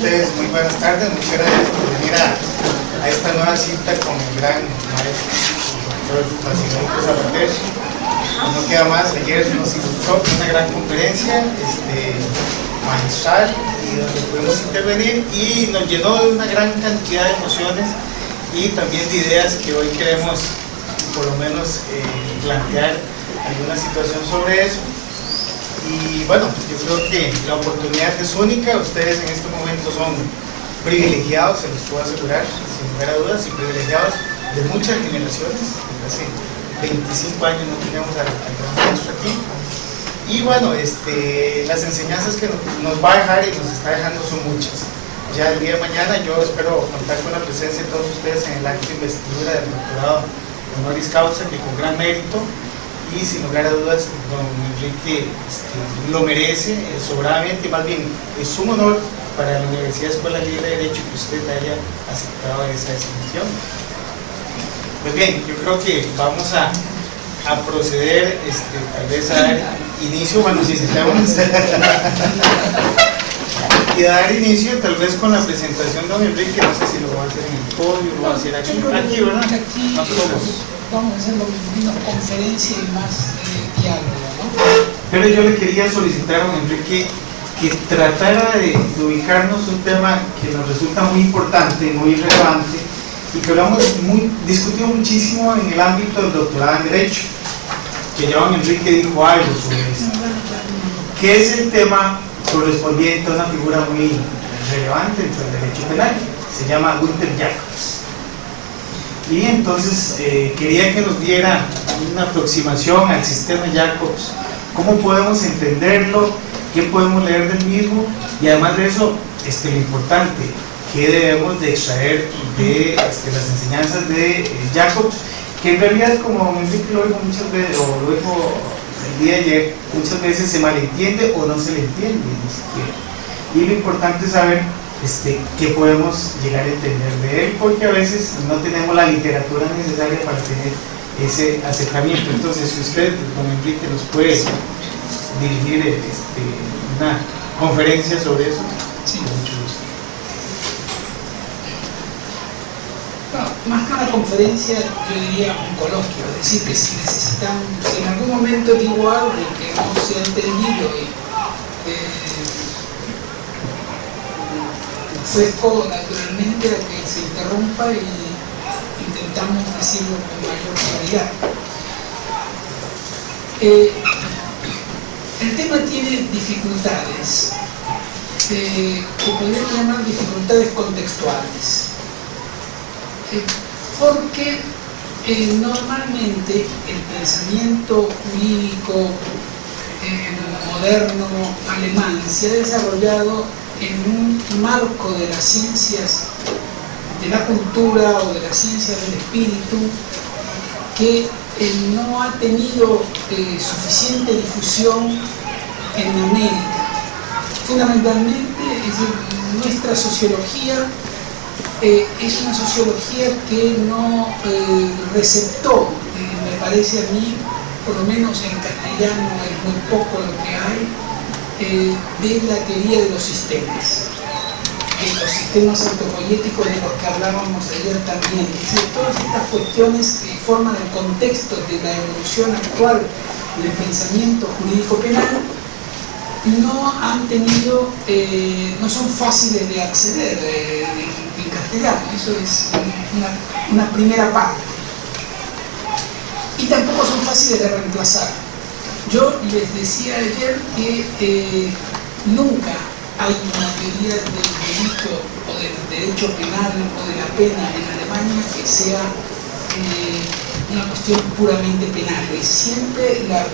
ustedes, muy buenas tardes, muchas gracias por venir a esta nueva cita con el gran maestro, el doctor Basilio Zapater. No queda más, ayer nos ilustró una gran conferencia magistral y donde pudimos intervenir y nos llenó de una gran cantidad de emociones y también de ideas que hoy queremos por lo menos plantear alguna situación sobre eso. Y bueno, yo creo que la oportunidad es única. Ustedes en este momento son privilegiados, se los puedo asegurar, sin lugar a dudas, y privilegiados de muchas generaciones. Hace 25 años no teníamos al gran maestro aquí. Y bueno, las enseñanzas que nos va a dejar y nos está dejando son muchas. Ya el día de mañana yo espero contar con la presencia de todos ustedes en el acto de investidura del doctorado honoris causa, que con gran mérito y sin lugar a dudas don Enrique lo merece sobradamente, más bien es un honor para la Universidad Escuela Libre de Derecho que usted haya aceptado esa distinción. Pues bien, yo creo que vamos a proceder tal vez a dar inicio, bueno, si estamos y a dar inicio tal vez con la presentación de don Enrique. No sé si lo va a hacer en el podio, lo va a hacer aquí, ¿verdad? Aquí más cómodos. Vamos a hacer menos conferencia y más diálogo, ¿no? Pero yo le quería solicitar a don Enrique que tratara de ubicarnos un tema que nos resulta muy importante, muy relevante y que lo hemos discutido muchísimo en el ámbito del doctorado en Derecho, que ya don Enrique dijo algo sobre esto, que es el tema correspondiente a una figura muy relevante dentro del derecho penal, se llama Günther Jacobs. Y entonces quería que nos diera una aproximación al sistema Jacobs, cómo podemos entenderlo, qué podemos leer del mismo y además de eso, lo importante, qué debemos de extraer de las enseñanzas de Jacobs, que en realidad, como Enrique lo dijo muchas veces, o lo dijo el día de ayer, muchas veces se malentiende o no se le entiende ni siquiera. Y lo importante es saber qué podemos llegar a entender de él, porque a veces no tenemos la literatura necesaria para tener ese acercamiento. Entonces, si usted, don Enrique, nos puede dirigir una conferencia sobre eso, sí, con mucho gusto. No, más que una conferencia, yo diría un coloquio, es decir, que si necesitamos, si en algún momento digo algo que no se ha entendido y ofrezco naturalmente a que se interrumpa y intentamos decirlo con mayor claridad. El tema tiene dificultades, que podríamos llamar dificultades contextuales, porque normalmente el pensamiento jurídico moderno alemán se ha desarrollado en un marco de las ciencias de la cultura o de las ciencias del espíritu que no ha tenido suficiente difusión en América. Fundamentalmente, es decir, nuestra sociología es una sociología que no receptó, me parece a mí, por lo menos en castellano es muy poco lo que hay, de la teoría de los sistemas autopoéticos de los que hablábamos ayer también. Es decir, todas estas cuestiones que forman el contexto de la evolución actual del pensamiento jurídico penal no han tenido, no son fáciles de acceder en castellano. Eso es una primera parte. Y tampoco son fáciles de reemplazar. Yo les decía ayer que nunca hay una teoría del delito o del derecho penal o de la pena en Alemania que sea una cuestión puramente penal. Es siempre la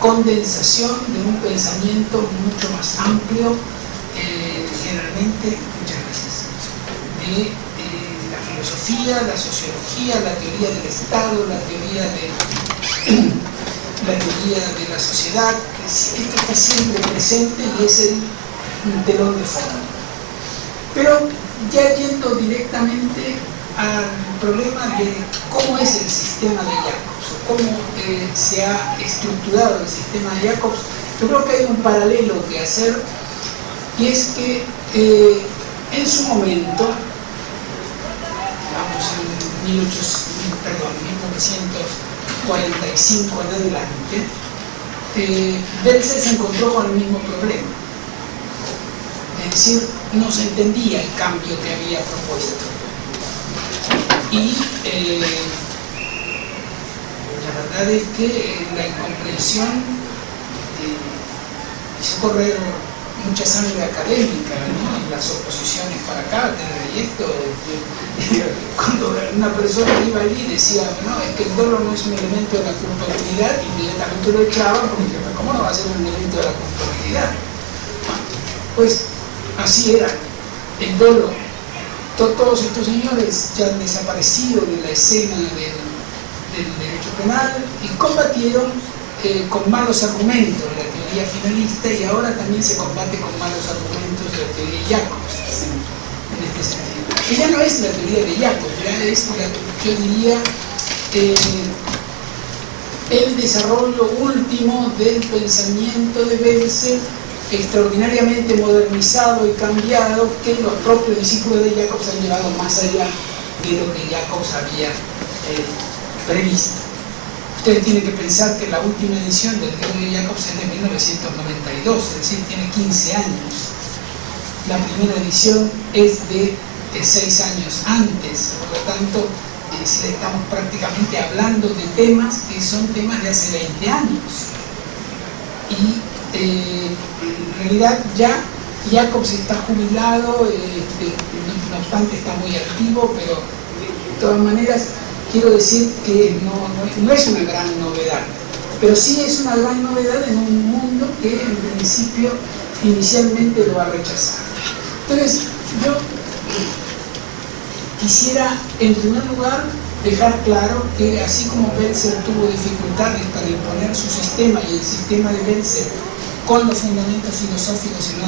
condensación de un pensamiento mucho más amplio, generalmente, muchas veces, de la filosofía, la sociología, la teoría del Estado, la teoría de la sociedad. Esto está siempre presente y es un telón de fondo. Pero ya yendo directamente al problema de cómo es el sistema de Jacobs, o cómo se ha estructurado el sistema de Jacobs, yo creo que hay un paralelo que hacer, y es que en su momento, vamos en 1945 en adelante, Belzer se encontró con el mismo problema. Es decir, no se entendía el cambio que había propuesto. Y la verdad es que la incomprensión hizo correr mucha sangre académica, ¿no? En las oposiciones para cátedra y esto. Cuando una persona iba allí y decía, no, es que el dolo no es un elemento de la culpabilidad, inmediatamente lo echaban porque, ¿cómo no va a ser un elemento de la culpabilidad? Pues así era. El dolo, todos estos señores ya han desaparecido de la escena del derecho penal y combatieron con malos argumentos la teoría finalista, y ahora también se combate con malos argumentos de la teoría de Jacobs en este sentido. Que ya no es la teoría de Jacobs, ya es, yo diría, el desarrollo último del pensamiento de Belzer, extraordinariamente modernizado y cambiado, que los propios discípulos de Jacobs han llevado más allá de lo que Jacobs había previsto. Ustedes tienen que pensar que la última edición del libro de Jacobs es de 1992, es decir, tiene 15 años. La primera edición es de 6 años antes, por lo tanto, estamos prácticamente hablando de temas que son temas de hace 20 años. Y en realidad ya Jacobs está jubilado, no obstante está muy activo, pero de todas maneras quiero decir que no es una gran novedad, pero sí es una gran novedad en un mundo que en principio inicialmente lo ha rechazado. Entonces yo quisiera en primer lugar dejar claro que así como Belzer tuvo dificultades para imponer su sistema, y el sistema de Belzer con los fundamentos filosóficos o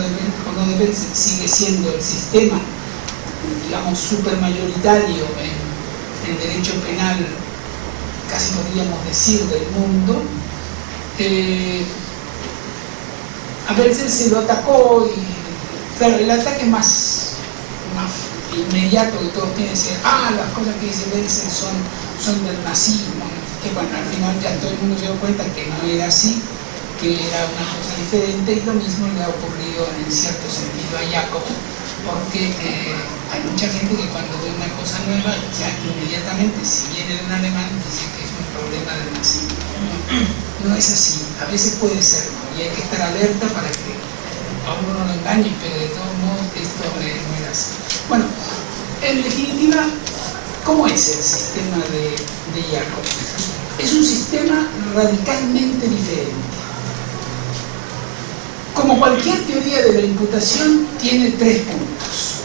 no de Belzer sigue siendo el sistema, digamos, supermayoritario en derecho penal, casi podríamos decir, del mundo, a Belzer se lo atacó, y claro, el ataque más inmediato que todos tienen es decir, las cosas que dice Belzer son del nazismo, que bueno, al final ya todo el mundo se dio cuenta que no era así, que era una cosa diferente, y lo mismo le ha ocurrido en cierto sentido a Jacob, porque hay mucha gente que cuando ve una cosa nueva, ya inmediatamente, si viene de un alemán, dice que es un problema del nazismo. No es así, a veces puede ser, ¿no? Y hay que estar alerta para que a uno no lo engañe, pero de todos modos esto no era así. Bueno, en definitiva, ¿cómo es el sistema de Jacob? Es un sistema radicalmente diferente. Como cualquier teoría de la imputación, tiene 3 puntos.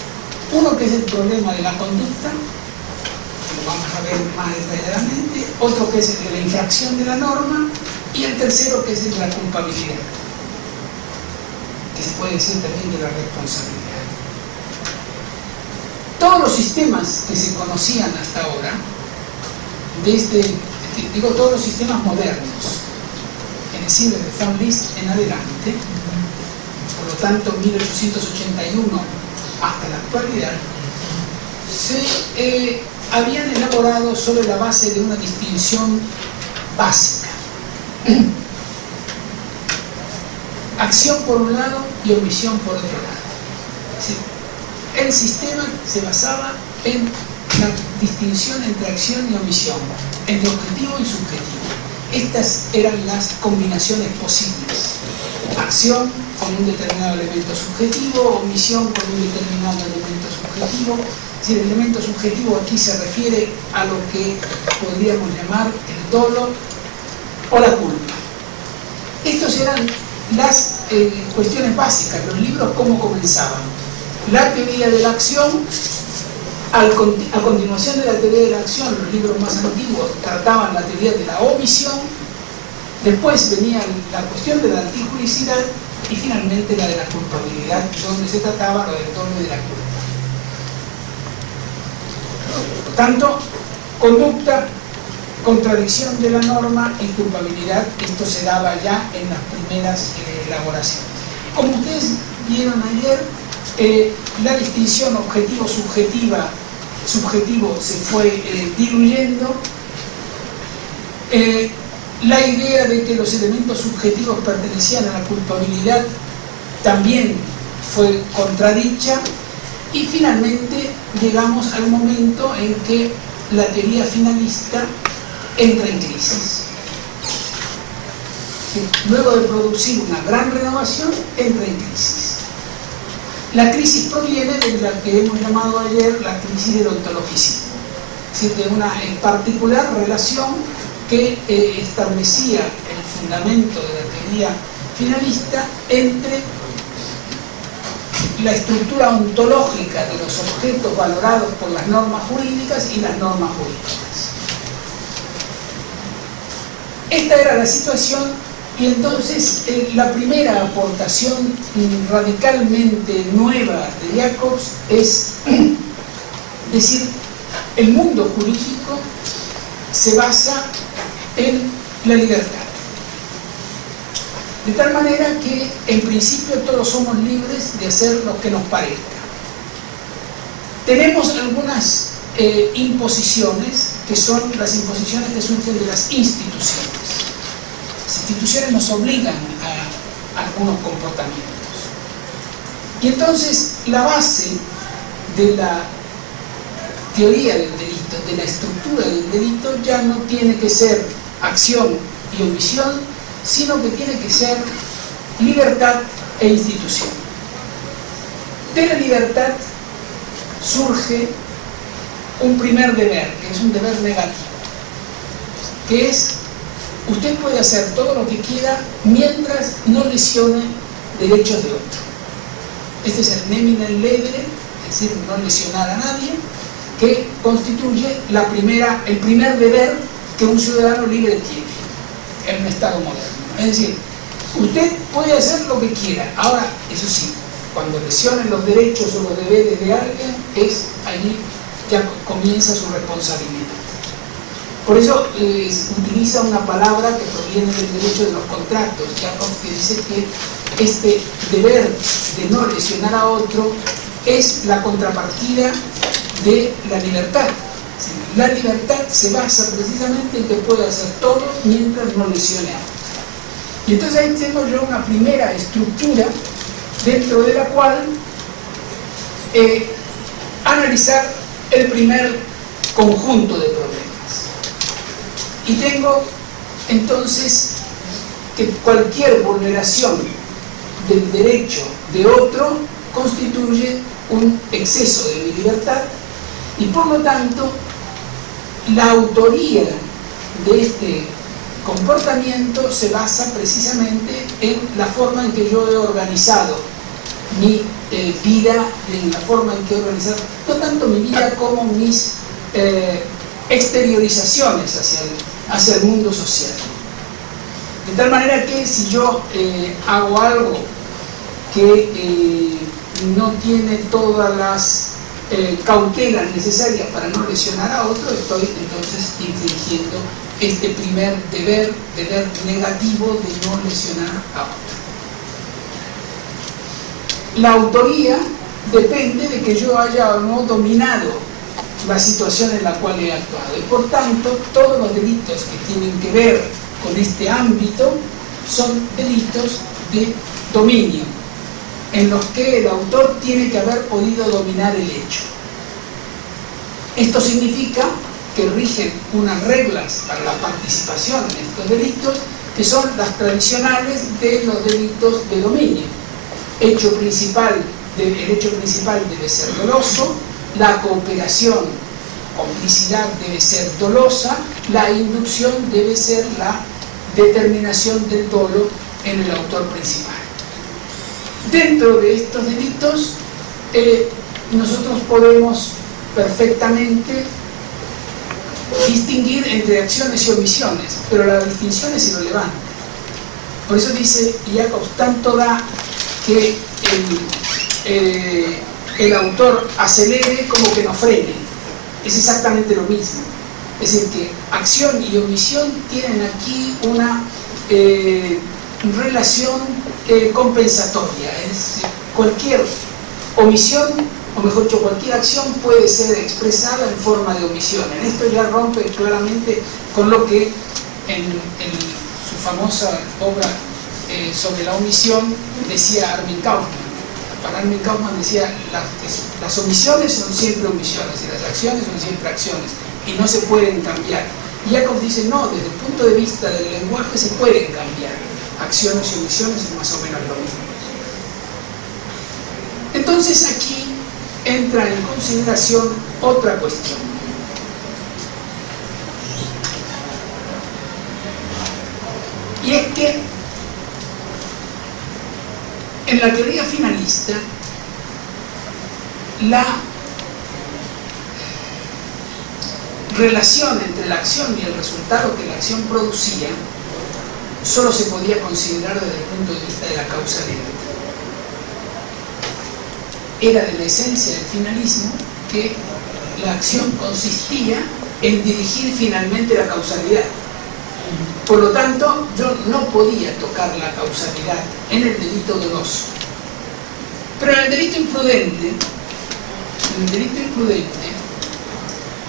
Uno que es el problema de la conducta, que lo vamos a ver más detalladamente, otro que es el de la infracción de la norma, y el tercero que es el de la culpabilidad, que se puede decir también de la responsabilidad. Todos los sistemas que se conocían hasta ahora, todos los sistemas modernos, es decir, desde von List en adelante, por lo tanto 1881 hasta la actualidad, se habían elaborado sobre la base de una distinción básica. Acción por un lado y omisión por otro lado. Es decir, el sistema se basaba en la distinción entre acción y omisión, entre objetivo y subjetivo. Estas eran las combinaciones posibles. Acción con un determinado elemento subjetivo, omisión con un determinado elemento subjetivo. Es decir, el elemento subjetivo aquí se refiere a lo que podríamos llamar el dolo o la culpa. Estas eran las cuestiones básicas. Los libros, ¿cómo comenzaban? La teoría de la acción. A continuación de la teoría de la acción, los libros más antiguos trataban la teoría de la omisión. Después venía la cuestión de la antijuricidad, y finalmente la de la culpabilidad, donde se trataba lo del dolo y de la culpa. Por tanto, conducta, contradicción de la norma y culpabilidad, esto se daba ya en las primeras elaboraciones. Como ustedes vieron ayer, la distinción objetivo-subjetivo se fue diluyendo. La idea de que los elementos subjetivos pertenecían a la culpabilidad también fue contradicha, y finalmente llegamos al momento en que la teoría finalista entra en crisis. Luego de producir una gran renovación, entra en crisis. La crisis proviene de la que hemos llamado ayer la crisis del ontologicismo, es decir, de una en particular relación que establecía el fundamento de la teoría finalista entre la estructura ontológica de los objetos valorados por las normas jurídicas y las normas jurídicas. Esta era la situación, y entonces la primera aportación radicalmente nueva de Jacobs es decir, el mundo jurídico se basa en la libertad. De tal manera que, en principio, todos somos libres de hacer lo que nos parezca. Tenemos algunas imposiciones, que son las imposiciones que surgen de las instituciones. Las instituciones nos obligan a algunos comportamientos. Y entonces, la base de la teoría del delito, de la estructura del delito, ya no tiene que ser acción y omisión, sino que tiene que ser libertad e institución. De la libertad surge un primer deber, que es un deber negativo, que es: usted puede hacer todo lo que quiera mientras no lesione derechos de otro. Este es el nemine ledere, es decir, no lesionar a nadie, que constituye el primer deber que un ciudadano libre tiene en un Estado moderno. Es decir, usted puede hacer lo que quiera. Ahora, eso sí, cuando lesionen los derechos o los deberes de alguien, allí ya comienza su responsabilidad. Por eso utiliza una palabra que proviene del derecho de los contratos, que dice que este deber de no lesionar a otro es la contrapartida de la libertad. La libertad se basa precisamente en que puede hacer todo mientras no lesione a otro. Y entonces ahí tengo yo una primera estructura dentro de la cual analizar el primer conjunto de problemas. Y tengo entonces que cualquier vulneración del derecho de otro constituye un exceso de mi libertad, y por lo tanto la autoría de este comportamiento se basa precisamente en la forma en que yo he organizado mi vida, en la forma en que he organizado no tanto mi vida como mis exteriorizaciones hacia el mundo social. De tal manera que si yo hago algo que no tiene todas las cautelas necesarias para no lesionar a otro, estoy entonces infringiendo este primer deber negativo de no lesionar a otro. La autoría depende de que yo haya o no dominado la situación en la cual he actuado, y por tanto todos los delitos que tienen que ver con este ámbito son delitos de dominio, en los que el autor tiene que haber podido dominar el hecho. Esto significa que rigen unas reglas para la participación en estos delitos, que son las tradicionales de los delitos de dominio. El hecho principal debe ser doloso, la cooperación, complicidad debe ser dolosa, la inducción debe ser la determinación del dolo en el autor principal. Dentro de estos delitos, nosotros podemos perfectamente distinguir entre acciones y omisiones, pero la distinción es irrelevante. Por eso dice Jacobs, tanto da que el autor acelere como que no frene. Es exactamente lo mismo. Es decir, que acción y omisión tienen aquí una relación compensatoria. Es decir, cualquier omisión, o mejor dicho, cualquier acción puede ser expresada en forma de omisión. En esto ya rompe claramente con lo que en su famosa obra sobre la omisión decía Armin Kaufmann. Para Armin Kaufmann decía, las omisiones son siempre omisiones y las acciones son siempre acciones y no se pueden cambiar. Y Jacob dice, no, desde el punto de vista del lenguaje se pueden cambiar. Acciones y omisiones es más o menos lo mismo. Entonces aquí entra en consideración otra cuestión. Y es que en la teoría finalista, la relación entre la acción y el resultado que la acción producía solo se podía considerar desde el punto de vista de la causalidad. Era de la esencia del finalismo que la acción consistía en dirigir finalmente la causalidad. Por lo tanto, yo no podía tocar la causalidad en el delito doloso. Pero en el delito imprudente,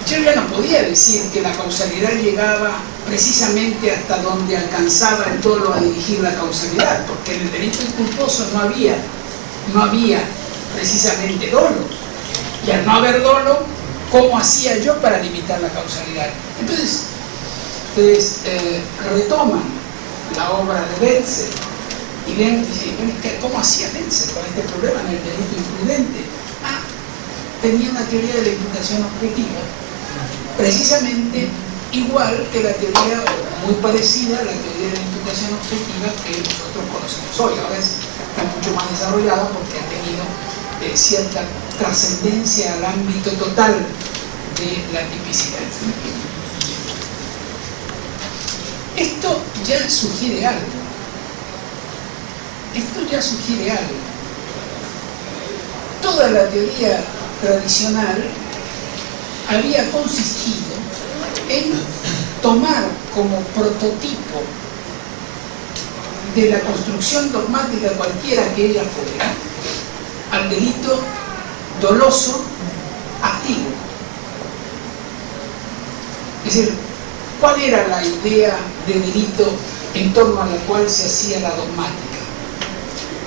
yo ya no podía decir que la causalidad llegaba precisamente hasta donde alcanzaba el dolo a dirigir la causalidad, porque en el delito inculposo no había precisamente dolo. Y al no haber dolo, ¿cómo hacía yo para limitar la causalidad? Entonces, retoman la obra de Wenzel y ven, ¿cómo hacía Wenzel con este problema en el delito imprudente? Tenía una teoría de la imputación objetiva, precisamente igual que la teoría, muy parecida a la teoría de la imputación objetiva que nosotros conocemos hoy. Ahora está mucho más desarrollada porque ha tenido cierta trascendencia al ámbito total de la tipicidad. Esto ya sugiere algo. Toda la teoría tradicional había consistido en tomar como prototipo de la construcción dogmática cualquiera que ella fuera al delito doloso activo. Es decir, ¿cuál era la idea de delito en torno a la cual se hacía la dogmática?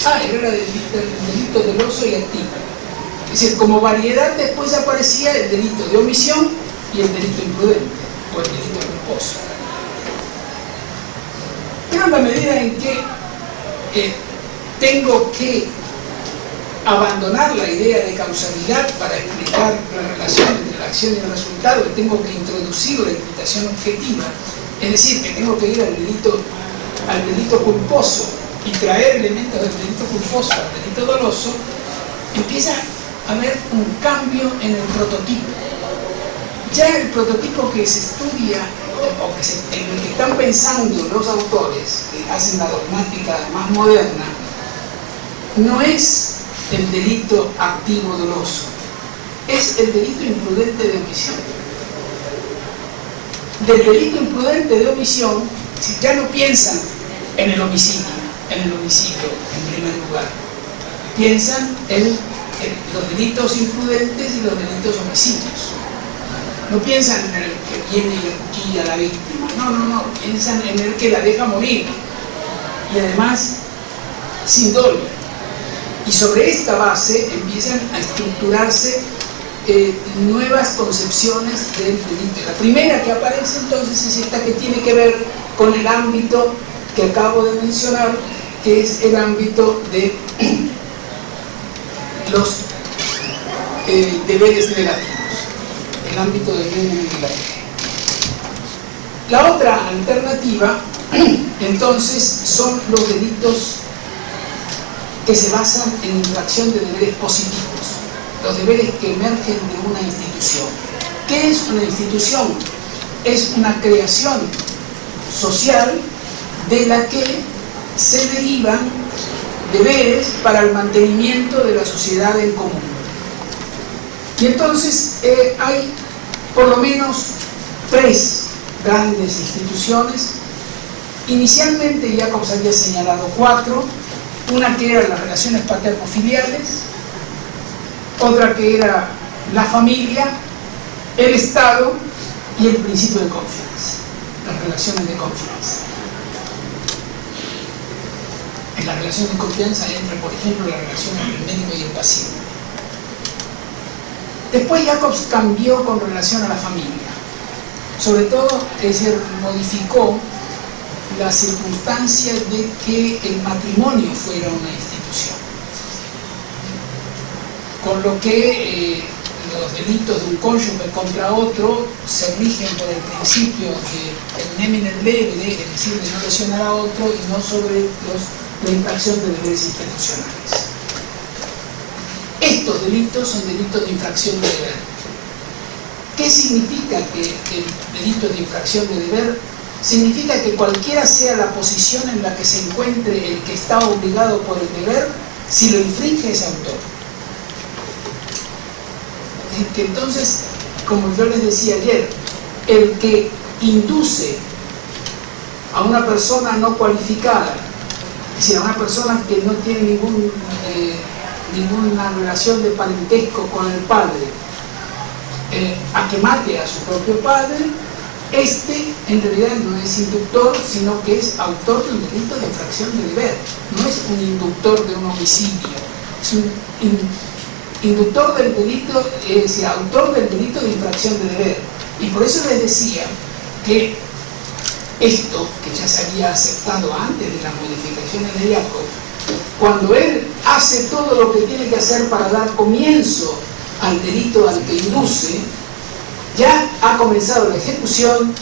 Era el delito doloso y activo. Es decir, como variedad después aparecía el delito de omisión y el delito imprudente, o el delito culposo. Pero en la medida en que tengo que abandonar la idea de causalidad para explicar la relación entre la acción y el resultado, y tengo que introducir la imputación objetiva, es decir, que tengo que ir al delito culposo y traer elementos del delito culposo al delito doloso, empieza a haber un cambio en el prototipo. Ya el prototipo que se estudia, o en el que están pensando los autores que hacen la dogmática más moderna, no es el delito activo doloso, es el delito imprudente de omisión. Del delito imprudente de omisión, si ya no piensan en el homicidio en primer lugar, piensan en los delitos imprudentes y los delitos homicidios. No piensan en el que viene y le cuchilla a la víctima, no, piensan en el que la deja morir y además sin dolo. Y sobre esta base empiezan a estructurarse nuevas concepciones del delito. La primera que aparece entonces es esta que tiene que ver con el ámbito que acabo de mencionar, que es el ámbito de los deberes negativos, el ámbito del bien negativo. La otra alternativa, entonces, son los delitos que se basan en infracción de deberes positivos, los deberes que emergen de una institución. ¿Qué es una institución? Es una creación social de la que se derivan deberes para el mantenimiento de la sociedad en común. Y entonces hay por lo menos 3 grandes instituciones. Inicialmente Jacobs había señalado 4, una que eran las relaciones paterno-filiales, otra que era la familia, el Estado y el principio de confianza, las relaciones de confianza. En la relación de confianza entra, por ejemplo, la relación entre el médico y el paciente. Después Jacobs cambió con relación a la familia. Sobre todo, es decir, modificó la circunstancia de que el matrimonio fuera una institución. Con lo que los delitos de un cónyuge contra otro se rigen por el principio de el nemine leve, es decir, de no lesionar a otro y no sobre la infracción de deberes institucionales. Estos delitos son delitos de infracción de deber. ¿Qué significa que el delito de infracción de deber? Significa que cualquiera sea la posición en la que se encuentre el que está obligado por el deber, si lo infringe es autor. Es decir, que entonces, como yo les decía ayer, el que induce a una persona no cualificada, es decir, a una persona que no tiene ninguna relación de parentesco con el padre, a que mate a su propio padre, en realidad no es inductor, sino que es autor de un delito de infracción de deber. No es un inductor de un homicidio, es un inductor del delito, es decir, autor del delito de infracción de deber. Y por eso les decía que esto, que ya se había aceptado antes de las modificaciones de Jacob, cuando él hace todo lo que tiene que hacer para dar comienzo al delito al que induce, ya ha comenzado la ejecución,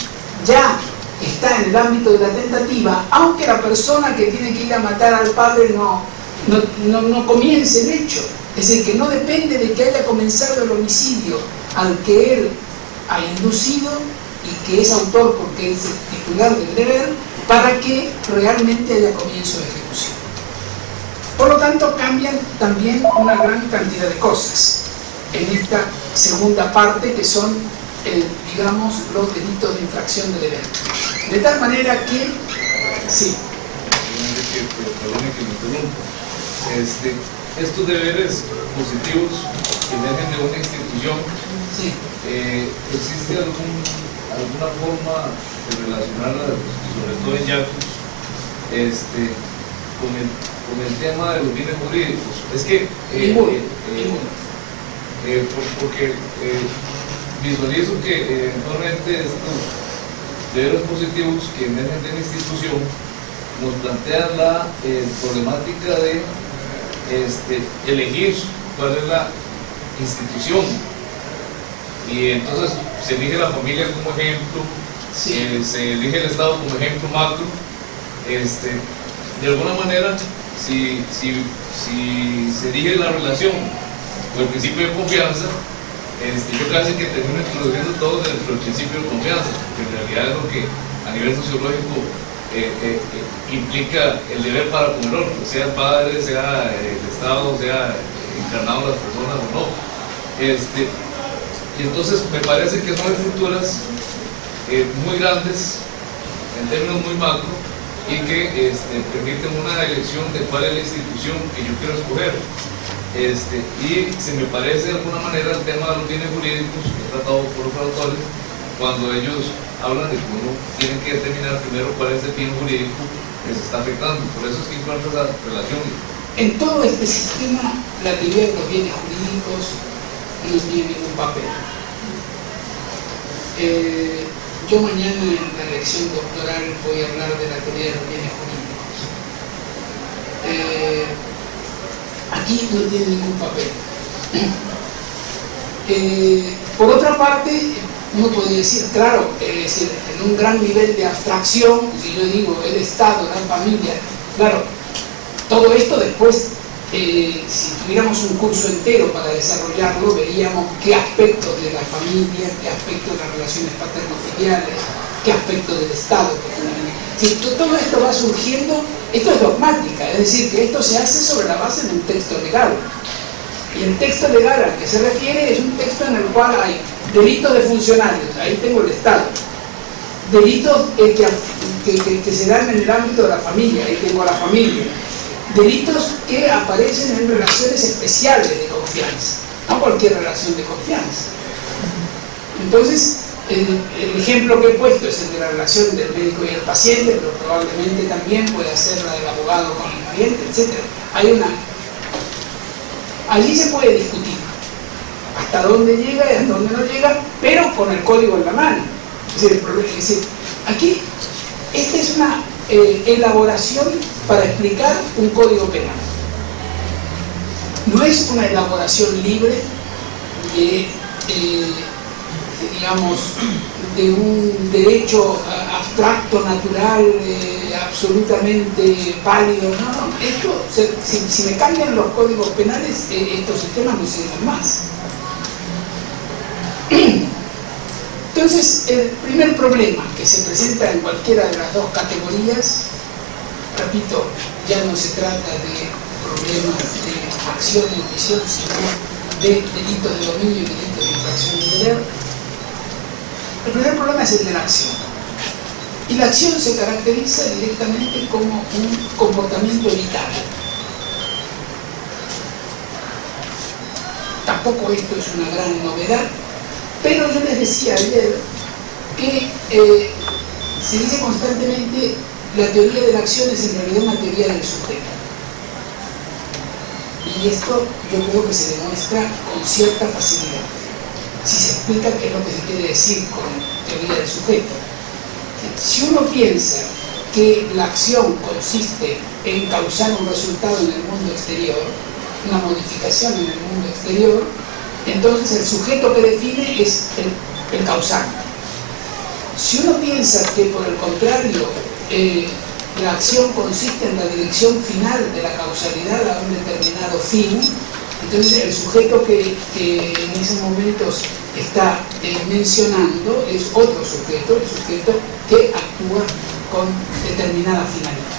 ya está en el ámbito de la tentativa, aunque la persona que tiene que ir a matar al padre no comience el hecho. Es decir, que no depende de que haya comenzado el homicidio al que él ha inducido y que es autor porque es el titular del deber, para que realmente haya comienzo de ejecución. Por lo tanto, cambian también una gran cantidad de cosas en esta segunda parte, que son, digamos, los delitos de infracción de deber. De tal manera que, sí. Perdone que me interrumpa. Estos deberes positivos que emergen de una institución, Sí. ¿existe alguna forma de relacionarla, sobre todo en Jacobs, con el tema de los bienes jurídicos? Es que porque visualizo que eventualmente estos deberes positivos que emergen de la institución nos plantean la problemática de elegir cuál es la institución, y entonces se elige la familia como ejemplo, Sí. se elige el Estado como ejemplo macro. De alguna manera, si se elige la relación o el principio de confianza, yo casi que termino introduciendo todo dentro del principio de confianza, que en realidad es lo que a nivel sociológico implica el deber para con el otro, sea el padre, sea el Estado, sea encarnado las personas o no. Y entonces me parece que son estructuras muy grandes, en términos muy macro, y que permiten una elección de cuál es la institución que yo quiero escoger. Y se me parece de alguna manera el tema de los bienes jurídicos, que he tratado por los autores, cuando ellos hablan de que uno tiene que determinar primero cuál es el bien jurídico que se está afectando. Por eso es que encuentro esa relación. En todo este sistema, la teoría de los bienes jurídicos no tiene ningún papel. Yo mañana en la lección doctoral voy a hablar de la teoría de los bienes jurídicos. Aquí no tiene ningún papel. Por otra parte, uno podría decir, claro, en un gran nivel de abstracción, si yo digo el Estado, la familia, claro, todo esto después, si tuviéramos un curso entero para desarrollarlo, veríamos qué aspectos de la familia, qué aspectos de las relaciones paterno-filiales, qué aspectos del Estado. Si todo esto va surgiendo, esto es dogmática, es decir, que esto se hace sobre la base de un texto legal. Y el texto legal al que se refiere es un texto en el cual hay delitos de funcionarios, ahí tengo el Estado. Delitos que se dan en el ámbito de la familia, ahí tengo a la familia. Delitos que aparecen en relaciones especiales de confianza. a cualquier relación de confianza. Entonces, el ejemplo que he puesto es el de la relación del médico y el paciente, pero probablemente también puede ser la del abogado con el cliente, etc. Allí se puede discutir hasta dónde llega y hasta dónde no llega, pero con el código en la mano. Es decir, aquí, esta es una elaboración para explicar un código penal. No es una elaboración libre de digamos, de un derecho abstracto, natural, absolutamente válido. No, esto, si me cambian los códigos penales, estos sistemas no sirven más. Entonces, el primer problema que se presenta en cualquiera de las dos categorías, repito, ya no se trata de problemas de acción y omisión, sino de delitos de dominio y delitos de infracción de deber. El primer problema es el de la acción. Y la acción se caracteriza directamente como un comportamiento evitable. Tampoco esto es una gran novedad, pero yo les decía ayer que se dice constantemente la teoría de la acción es en realidad una teoría del sujeto. Y esto yo creo que se demuestra con cierta facilidad, si se explica qué es lo que se quiere decir con teoría del sujeto. Si uno piensa que la acción consiste en causar un resultado en el mundo exterior, una modificación en el mundo exterior, entonces el sujeto que define es el causante. Si uno piensa que por el contrario la acción consiste en la dirección final de la causalidad a un determinado fin, entonces el sujeto que en esos momentos está mencionando es otro sujeto, el sujeto que actúa con determinada finalidad.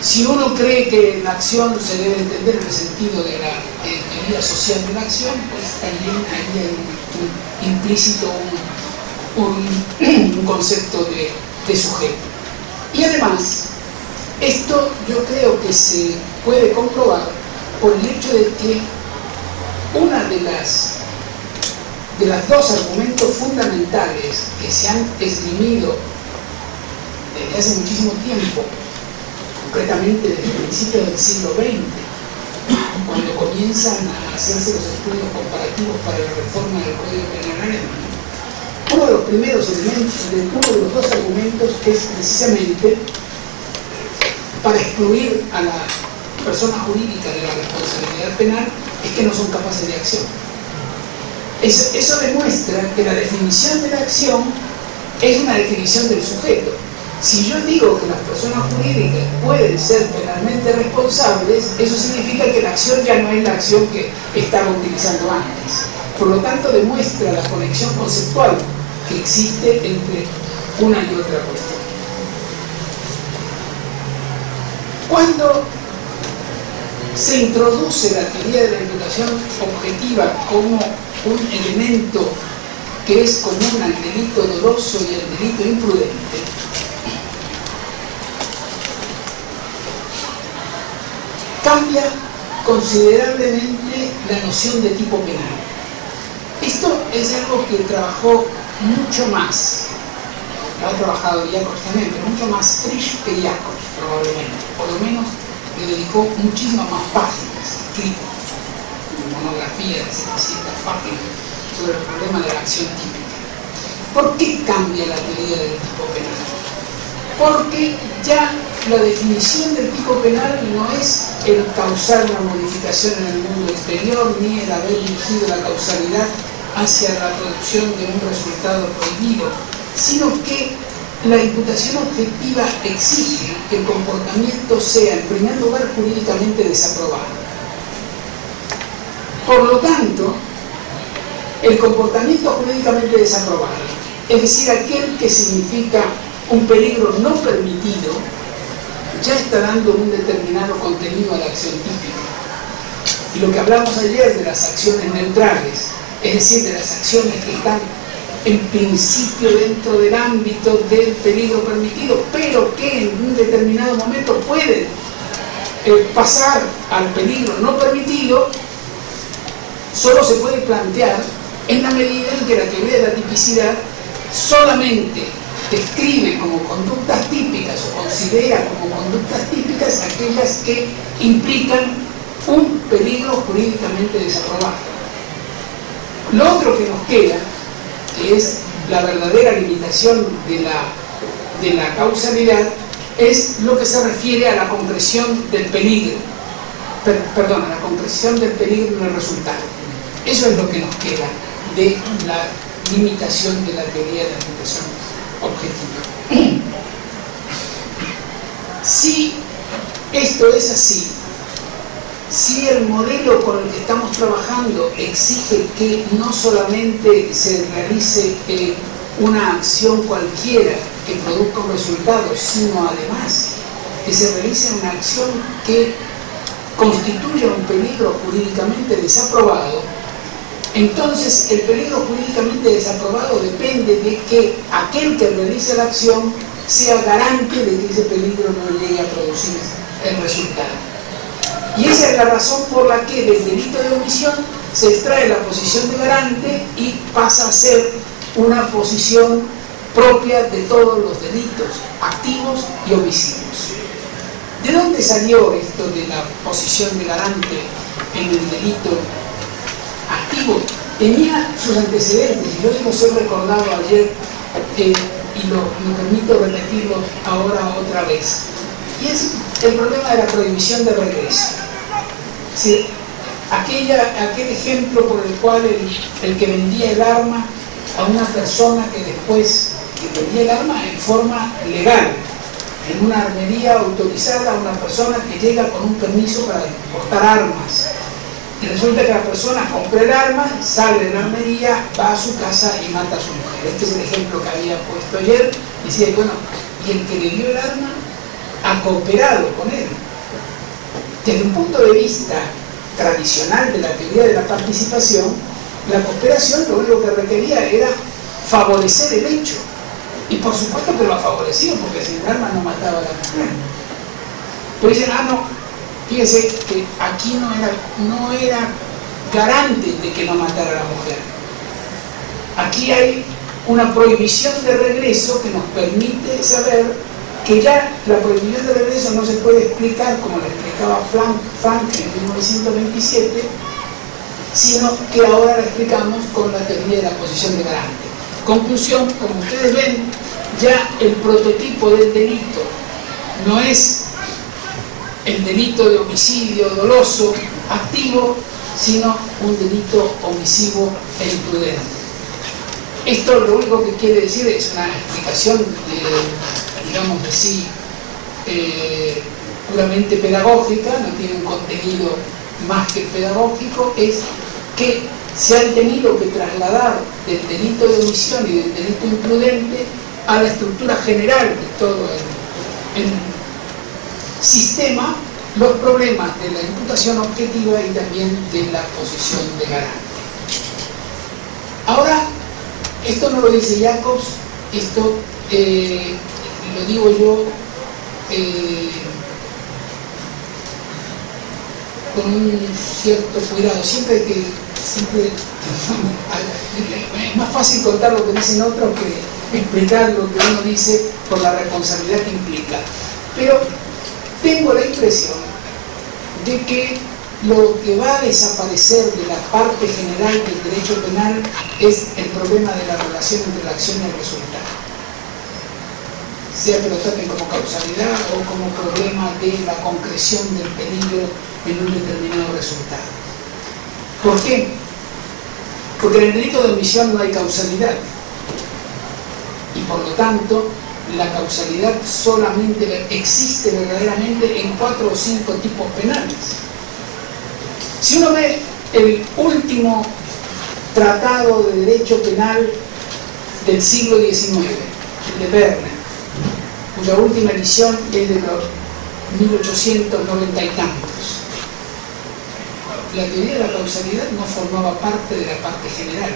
Si uno cree que la acción se debe entender en el sentido de la teoría social de la acción, pues también ahí hay implícito un concepto de sujeto. Y además, esto yo creo que se puede comprobar por el hecho de que una de las dos argumentos fundamentales que se han esgrimido desde hace muchísimo tiempo, concretamente desde el principio del siglo XX, cuando comienzan a hacerse los estudios comparativos para la reforma del Código Penal alemán, uno de los primeros elementos, uno de los dos argumentos es precisamente para excluir a la persona jurídica de la responsabilidad penal, es que no son capaces de acción. Eso demuestra que la definición de la acción es una definición del sujeto. Si yo digo que las personas jurídicas pueden ser penalmente responsables, eso significa que la acción ya no es la acción que estaba utilizando antes. Por lo tanto, demuestra la conexión conceptual que existe entre una y otra cuestión. Cuando se introduce la teoría de la imputación objetiva como un elemento que es común al delito doloso y al delito imprudente, cambia considerablemente la noción de tipo penal. Esto es algo que trabajó mucho más, lo ha trabajado Diáconos también, pero mucho más Frisch que Diáconos, probablemente. Por lo menos le dedicó muchísimas más páginas escritas, una monografía de 700 páginas sobre el problema de la acción típica. ¿Por qué cambia la teoría del tipo penal? Porque ya la definición del tipo penal no es el causar una modificación en el mundo exterior, ni el haber dirigido la causalidad hacia la producción de un resultado prohibido, sino que la imputación objetiva exige que el comportamiento sea, en primer lugar, jurídicamente desaprobado. Por lo tanto, el comportamiento jurídicamente desaprobado, es decir, aquel que significa un peligro no permitido, ya está dando un determinado contenido a la acción típica. Y lo que hablamos ayer de las acciones neutrales, es decir, de las acciones que están en principio dentro del ámbito del peligro permitido, pero que en un determinado momento pueden pasar al peligro no permitido, solo se puede plantear en la medida en que la teoría de la tipicidad solamente describe como conductas típicas o considera como conductas típicas aquellas que implican un peligro jurídicamente desaprobado. Lo otro que nos queda, que es la verdadera limitación de la causalidad, es lo que se refiere a la concreción del peligro, perdón, a la concreción del peligro en el resultado. Eso es lo que nos queda de la limitación de la teoría de la limitación objetiva. Si esto es así, si el modelo con el que estamos trabajando exige que no solamente se realice una acción cualquiera que produzca un resultado, sino además que se realice una acción que constituya un peligro jurídicamente desaprobado, entonces el peligro jurídicamente desaprobado depende de que aquel que realice la acción sea garante de que ese peligro no llegue a producir el resultado. Y esa es la razón por la que del delito de omisión se extrae la posición de garante y pasa a ser una posición propia de todos los delitos activos y omisivos. ¿De dónde salió esto de la posición de garante en el delito activo? Tenía sus antecedentes, y yo se los he recordado ayer y me permito repetirlo ahora otra vez. Y es el problema de la prohibición de regreso. Es decir, aquel ejemplo por el cual el que vendía el arma a una persona que después que vendía el arma en forma legal, en una armería autorizada, a una persona que llega con un permiso para portar armas. Y resulta que la persona compra el arma, sale de la armería, va a su casa y mata a su mujer. Este es el ejemplo que había puesto ayer. Decía, bueno, y el que le dio el arma ha cooperado con él. Desde un punto de vista tradicional de la teoría de la participación, la cooperación lo único que requería era favorecer el hecho. Y por supuesto que lo ha favorecido, porque sin el arma no mataba a la mujer. Pero dicen, no, fíjense que aquí no era garante de que no matara a la mujer. Aquí hay una prohibición de regreso que nos permite saber que ya la prohibición de regreso no se puede explicar como la explicaba Frank en 1927, sino que ahora la explicamos con la teoría de la posición de garante. Conclusión, como ustedes ven, ya el prototipo del delito no es el delito de homicidio doloso activo, sino un delito omisivo e imprudente. Esto lo único que quiere decir es una explicación digamos así, puramente pedagógica, no tiene un contenido más que pedagógico, es que se han tenido que trasladar del delito de omisión y del delito imprudente a la estructura general de todo el sistema los problemas de la imputación objetiva y también de la posición de garante. Ahora, esto no lo dice Jacobs, esto lo digo yo con un cierto cuidado. Siempre es más fácil contar lo que dicen otros que explicar lo que uno dice por la responsabilidad que implica. Pero tengo la impresión de que lo que va a desaparecer de la parte general del derecho penal es el problema de la relación entre la acción y el resultado. Sea que lo traten como causalidad o como problema de la concreción del peligro en un determinado resultado. ¿Por qué? Porque en el delito de omisión no hay causalidad. Y por lo tanto, la causalidad solamente existe verdaderamente en 4 o 5 tipos penales. Si uno ve el último tratado de derecho penal del siglo XIX, el de Berner, cuya última edición es de los 1890 y tantos, la teoría de la causalidad no formaba parte de la parte general.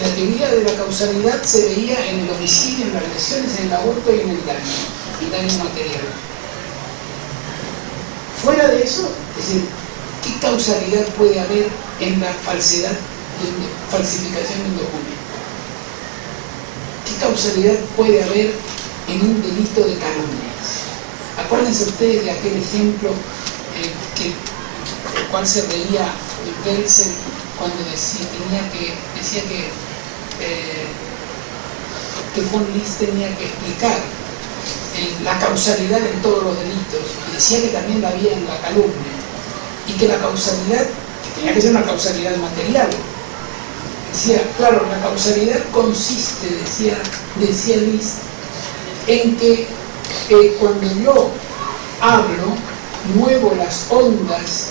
La teoría de la causalidad se veía en el homicidio, en las lesiones, en el aborto y en el daño material. Fuera de eso, es decir, ¿qué ¿qué causalidad puede haber en la falsificación de un documento? ¿Qué causalidad puede haber en un delito de calumnias? Acuérdense ustedes de aquel ejemplo el cual se reía Belsen cuando decía que von List tenía que explicar la causalidad en todos los delitos, y decía que también la había en la calumnia, y que la causalidad, que tenía que ser una causalidad material. Decía, claro, la causalidad consiste, decía List, en que cuando yo hablo, muevo las ondas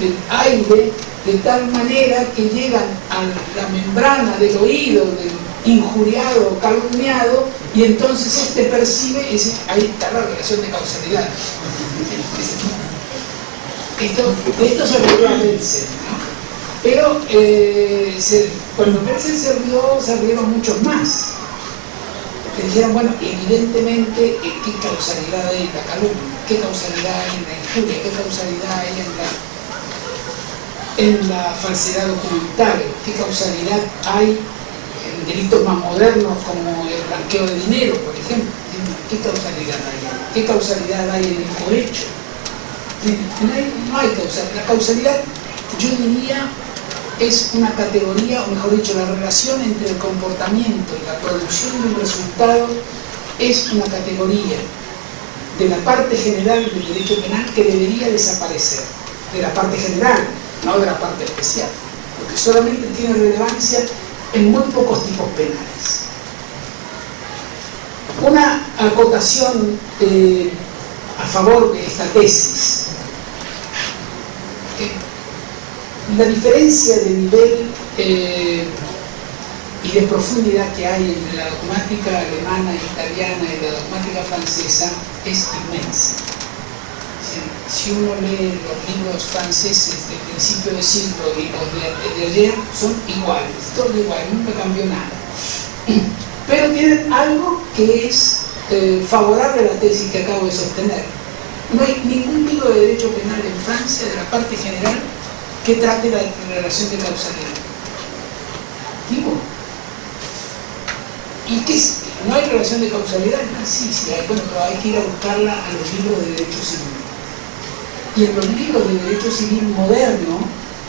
del aire de tal manera que llegan a la membrana del oído del injuriado o calumniado, y entonces este percibe, ahí está la relación de causalidad. De esto se rió a Belsen, ¿no? Pero cuando Belsen se rieron muchos más. Que dijeron, bueno, evidentemente, ¿qué causalidad hay en la calumnia? ¿Qué causalidad hay en la injuria? ¿Qué causalidad hay en la falsedad documental? ¿Qué causalidad hay en delitos más modernos como el blanqueo de dinero, por ejemplo? ¿Qué causalidad hay? ¿Qué causalidad hay en el cohecho? No hay causalidad. La causalidad, yo diría, es una categoría, o mejor dicho, la relación entre el comportamiento y la producción de un resultado es una categoría de la parte general del derecho penal que debería desaparecer. De la parte general, no de la parte especial, porque solamente tiene relevancia en muy pocos tipos penales. Una acotación a favor de esta tesis. La diferencia de nivel y de profundidad que hay entre la dogmática alemana, italiana y la dogmática francesa es inmensa. Si uno lee los libros franceses del principio de siglo y los de ayer, son iguales, todo igual, nunca cambió nada. Pero tienen algo que es favorable a la tesis que acabo de sostener. No hay ningún libro de derecho penal en Francia, de la parte general, que trate la relación de causalidad. Digo, ¿y qué es? ¿No hay relación de causalidad? Sí, hay, bueno, pero hay que ir a buscarla a los libros de derecho civil. Y en los libros de derecho civil moderno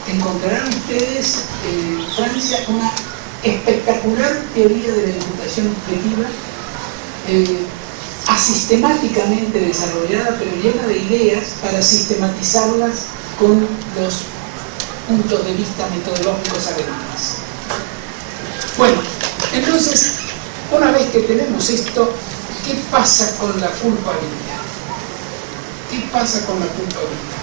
encontrarán ustedes en Francia una espectacular teoría de la imputación objetiva, asistemáticamente desarrollada, pero llena de ideas para sistematizarlas con los puntos de vista metodológicos alemanes. Bueno, entonces, una vez que tenemos esto, ¿qué pasa con la culpabilidad? ¿Qué pasa con la culpabilidad?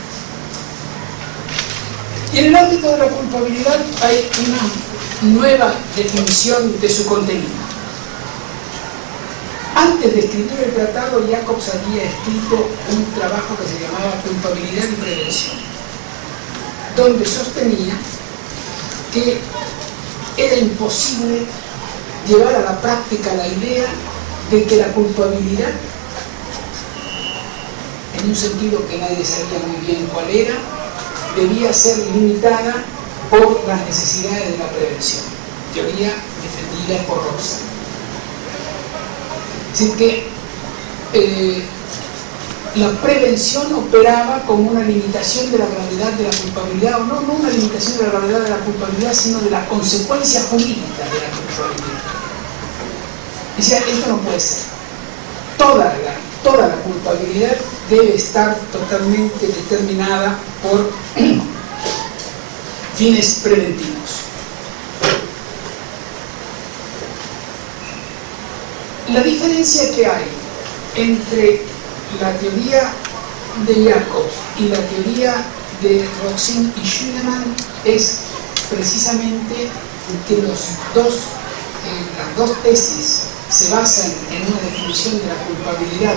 Y en el ámbito de la culpabilidad hay una nueva definición de su contenido. Antes de escribir el tratado, Jacobs había escrito un trabajo que se llamaba Culpabilidad y Prevención, donde sostenía que era imposible llevar a la práctica la idea de que la culpabilidad, en un sentido que nadie sabía muy bien cuál era, debía ser limitada por las necesidades de la prevención, teoría defendida por Roxanne. Es decir, que la prevención operaba como una limitación de la gravedad de la culpabilidad, o no una limitación de la gravedad de la culpabilidad, sino de la consecuencia jurídica de la culpabilidad. Decía, esto no puede ser. Toda la culpabilidad debe estar totalmente determinada por fines preventivos. La diferencia que hay entre la teoría de Jacobs y la teoría de Roxin y Schunemann es precisamente que las dos tesis se basan en una definición de la culpabilidad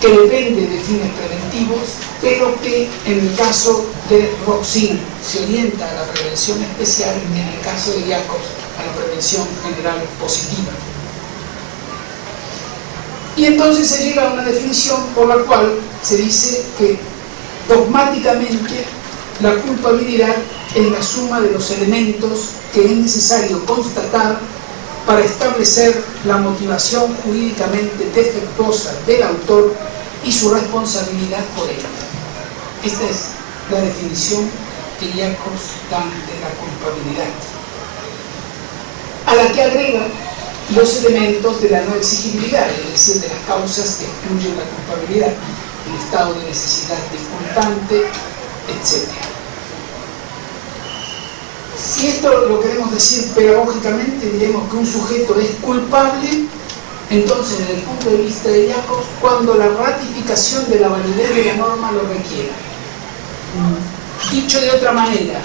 que depende de fines preventivos, pero que en el caso de Roxin se orienta a la prevención especial, en el caso de Jacobs a la prevención general positiva. Y entonces se llega a una definición por la cual se dice que Dogmáticamente, la culpabilidad es la suma de los elementos que es necesario constatar para establecer la motivación jurídicamente defectuosa del autor y su responsabilidad por ella. Esta es la definición que Jacobs da de la culpabilidad, a la que agrega los elementos de la no exigibilidad, es decir, de las causas que excluyen la culpabilidad, el estado de necesidad disculpante, etc. Si esto lo queremos decir pedagógicamente, diremos que un sujeto es culpable, entonces, desde el punto de vista de Jacobs, cuando la ratificación de la validez de la norma lo requiera. Dicho de otra manera,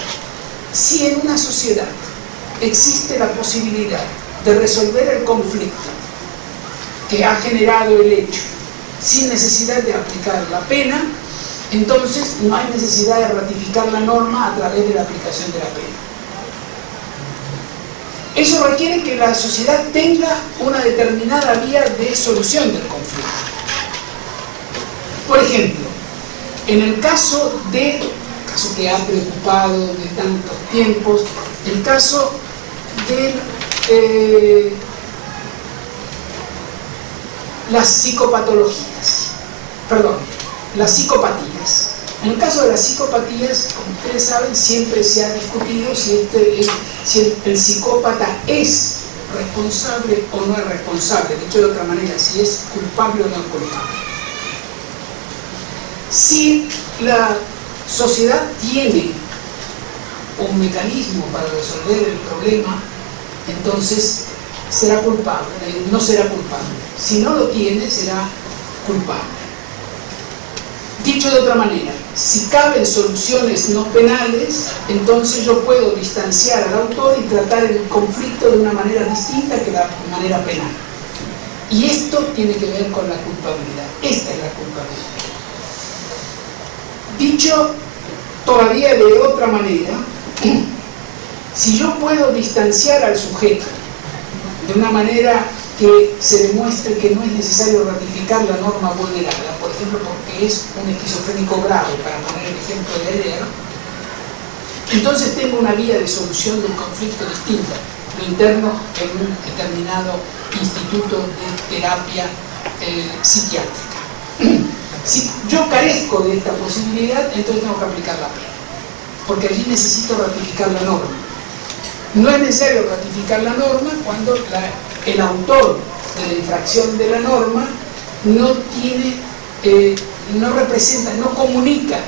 si en una sociedad existe la posibilidad de resolver el conflicto que ha generado el hecho sin necesidad de aplicar la pena, entonces no hay necesidad de ratificar la norma a través de la aplicación de la pena. Eso requiere que la sociedad tenga una determinada vía de solución del conflicto. Por ejemplo, en el caso que ha preocupado de tantos tiempos, el caso de las psicopatías. En el caso de las psicopatías, como ustedes saben, siempre se ha discutido si el psicópata es responsable o no es responsable. Dicho de otra manera, si es culpable o no es culpable. Si la sociedad tiene un mecanismo para resolver el problema, entonces será culpable, no será culpable. Si no lo tiene, será culpable. Dicho de otra manera, si caben soluciones no penales, entonces yo puedo distanciar al autor y tratar el conflicto de una manera distinta que la manera penal. Y esto tiene que ver con la culpabilidad. Esta es la culpabilidad. Dicho todavía de otra manera, si yo puedo distanciar al sujeto de una manera que se demuestre que no es necesario ratificar la norma vulnerada, por ejemplo, porque es un esquizofrénico grave, para poner el ejemplo de ayer, entonces tengo una vía de solución del conflicto distinta. Lo interno en un determinado instituto de terapia psiquiátrica. Si yo carezco de esta posibilidad, entonces tengo que aplicar la pena, porque allí necesito ratificar la norma. No es necesario ratificar la norma cuando el autor de la infracción de la norma no representa, no comunica,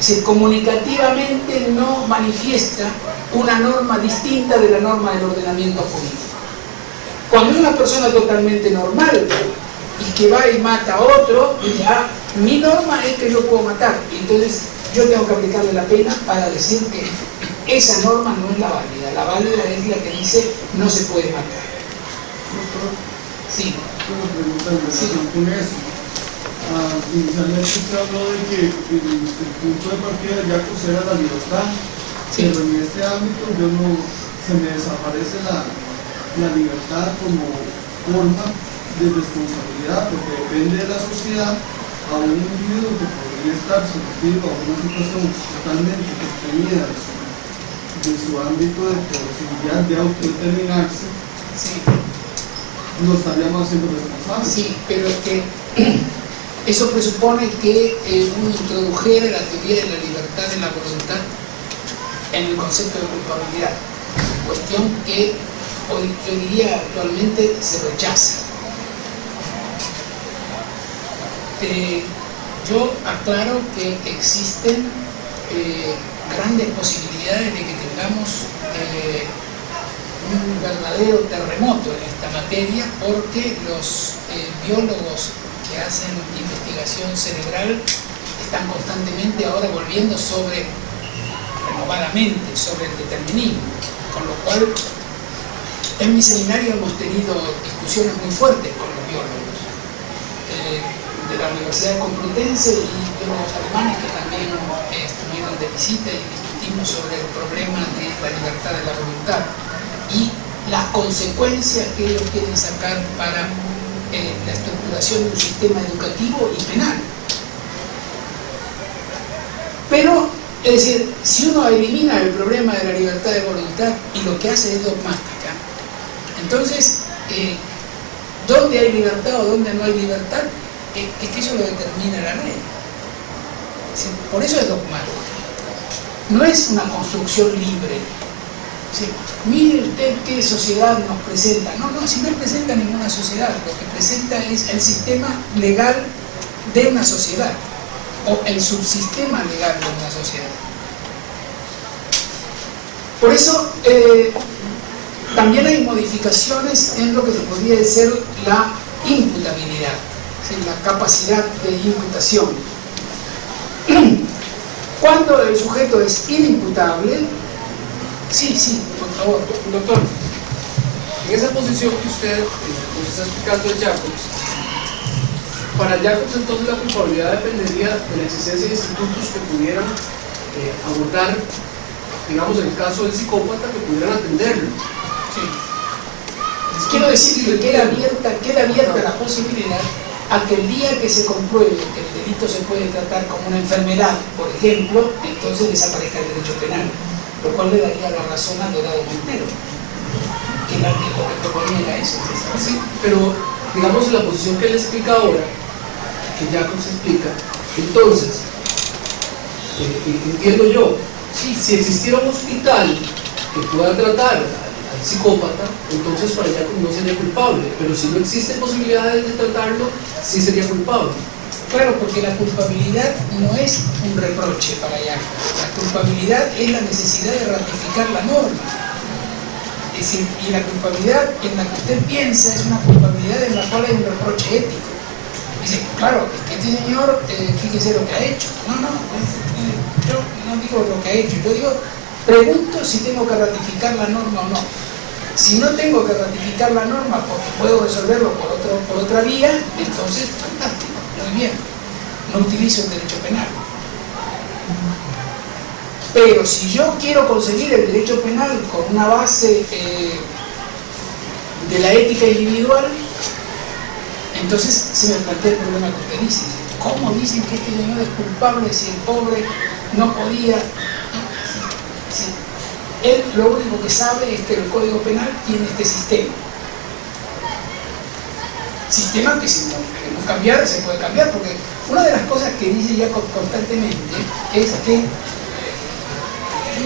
es decir, comunicativamente no manifiesta una norma distinta de la norma del ordenamiento jurídico. Cuando es una persona totalmente normal y que va y mata a otro, ya mi norma es que yo puedo matar, y entonces yo tengo que aplicarle la pena para decir que esa norma no es la válida. La válida es la que dice no se puede matar. Sí. Una pregunta en relación con eso. Inicialmente usted habló de que el punto de partida de Jacobs era la libertad, Sí. pero en este ámbito se me desaparece la libertad como forma de responsabilidad, porque depende de la sociedad a un individuo que podría estar sometido a una situación totalmente contenida de su ámbito de posibilidad de autodeterminarse. Sí. No estaríamos haciendo responsables. Sí, pero es que eso presupone que uno introdujera la teoría de la libertad de la voluntad en el concepto de culpabilidad, cuestión que hoy, yo diría, actualmente se rechaza. Yo aclaro que existen grandes posibilidades de que tengamos un verdadero terremoto en esta materia, porque los biólogos que hacen investigación cerebral están constantemente ahora volviendo renovadamente sobre el determinismo, con lo cual en mi seminario hemos tenido discusiones muy fuertes con los biólogos de la Universidad de Complutense y biólogos alemanes que también estuvieron de visita y discutimos sobre el problema de la libertad de la voluntad y las consecuencias que ellos quieren sacar para la estructuración de un sistema educativo y penal. Pero, es decir, si uno elimina el problema de la libertad de voluntad y lo que hace es dogmática, entonces, ¿dónde hay libertad o dónde no hay libertad? Es que eso lo determina la ley. ¿Sí? Por eso es dogmática. No es una construcción libre. ¿Sí? Mire usted qué sociedad nos presenta. No, si no presenta ninguna sociedad, lo que presenta es el sistema legal de una sociedad o el subsistema legal de una sociedad. Por eso también hay modificaciones en lo que se podría decir la imputabilidad, ¿sí? La capacidad de imputación. Cuando el sujeto es inimputable, sí, por favor, doctor. En esa posición que usted nos está explicando de Jacobs, para Jacobs entonces la culpabilidad dependería de la existencia de institutos que pudieran abordar, digamos, en el caso del psicópata, que pudieran atenderlo. Sí. Quiero decir que queda abierta la posibilidad a que el día que se compruebe que el delito se puede tratar como una enfermedad, por ejemplo, entonces desaparezca el derecho penal, lo cual le daría la razón a Dorado Montero, que lo que proponía era eso. Sí, pero digamos en la posición que él explica ahora, que Jacobs explica, entonces, entiendo yo, si existiera un hospital que pueda tratar al psicópata, entonces para Jacobs no sería culpable, pero si no existen posibilidades de tratarlo, sí sería culpable. Claro, porque la culpabilidad no es un reproche para Jacobs. La culpabilidad es la necesidad de ratificar la norma. Es decir, y la culpabilidad en la que usted piensa es una culpabilidad en la cual hay un reproche ético. Dice, claro, es que este señor, fíjese lo que ha hecho. Yo no digo lo que ha hecho, yo digo, pregunto si tengo que ratificar la norma o no. Si no tengo que ratificar la norma porque puedo resolverlo por otra vía, entonces, fantástico, muy bien, no utilizo el derecho penal. Pero si yo quiero conseguir el derecho penal con una base de la ética individual, entonces se me plantea el problema que usted dice. ¿Cómo dicen que este señor es culpable si el pobre no podía? Sí. Él lo único que sabe es que el Código Penal tiene este sistema. Sistema que si no queremos cambiar, se puede cambiar, porque una de las cosas que dice Jacob constantemente es que yo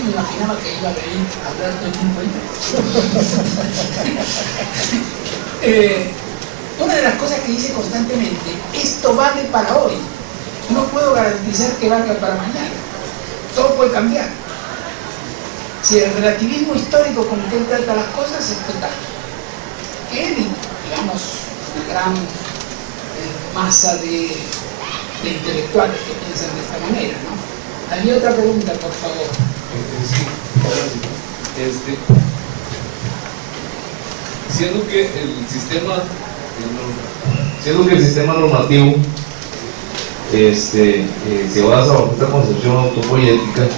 me imaginaba que iba a venir a hablar todo el tiempo. Una de las cosas que dice constantemente, esto vale para hoy, no puedo garantizar que valga para mañana, todo puede cambiar. Si el relativismo histórico con el que él trata las cosas es total. Él y, digamos, una gran masa de intelectuales que piensan de esta manera, ¿no? Había otra pregunta, por favor. Siendo que el sistema normativo se basa bajo esta concepción autopoética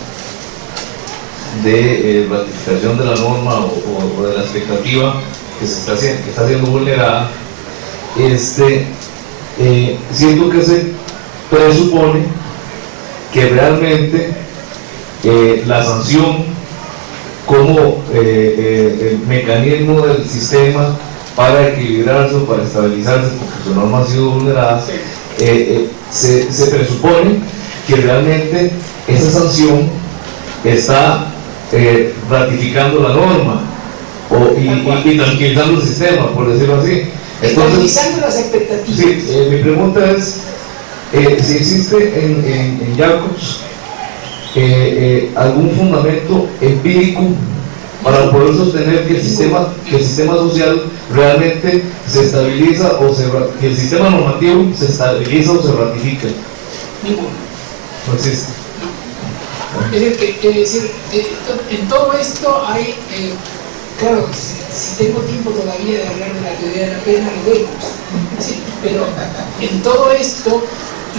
de ratificación de la norma o de la expectativa que está siendo vulnerada, siento que se presupone que realmente la sanción como el mecanismo del sistema para equilibrarse o para estabilizarse porque su norma ha sido vulnerada, se presupone que realmente esa sanción está ratificando la norma y tranquilizando el sistema, por decirlo así. Entonces, tranquilizando las expectativas. Sí, mi pregunta es si existe en Jacobs algún fundamento empírico para poder sostener que el sistema social realmente se estabiliza que el sistema normativo se estabiliza o se ratifica. Ninguno. No existe. No. Es decir, en todo esto hay, claro, si tengo tiempo todavía de hablar de la teoría de la pena, lo vemos. Sí, pero en todo esto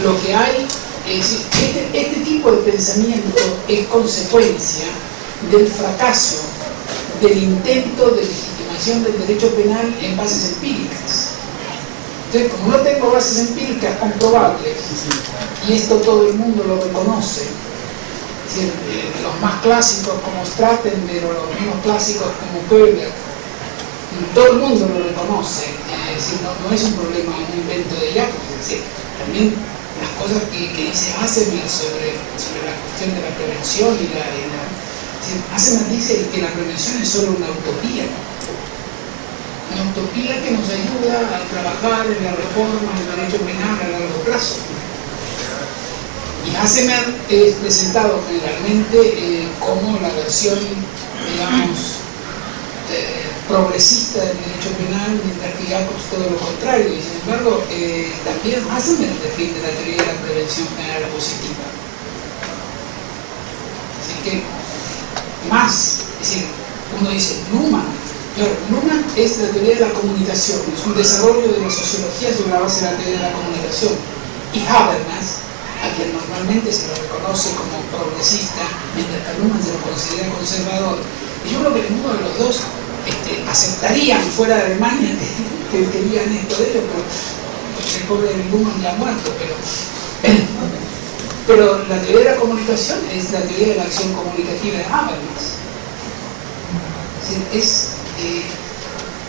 lo que hay es este tipo de pensamiento es consecuencia del fracaso del intento de legitimación del derecho penal en bases empíricas. Entonces, como no tengo bases empíricas comprobables, y esto todo el mundo lo reconoce, Es decir, los más clásicos como Strattenberg o los menos clásicos como Koehler, todo el mundo lo reconoce. Es decir, no es un problema, un invento de Jacobs. Es decir, también las cosas que dice Hasselmann sobre la cuestión de la prevención es decir, Hasselmann dice que la prevención es solo una utopía que nos ayuda a trabajar en la reforma del derecho penal a largo plazo. Y Hasselmann es presentado generalmente como la versión, digamos, progresista del derecho penal, mientras que Jacobs todo lo contrario. Y sin embargo, también Hasselmann defiende la teoría de la prevención penal positiva. Así que, es decir, uno dice, Luhmann. Claro, Luhmann es la teoría de la comunicación, es un desarrollo de la sociología sobre la base de la teoría de la comunicación. Y Habermas, a quien normalmente se lo reconoce como progresista, mientras que a Luhmann se lo considera conservador. Y yo creo que ninguno de los dos aceptarían fuera de Alemania que querían esto de ellos, pero el pobre Luhmann ya ha muerto, pero la teoría de la comunicación es la teoría de la acción comunicativa de Habermas. Es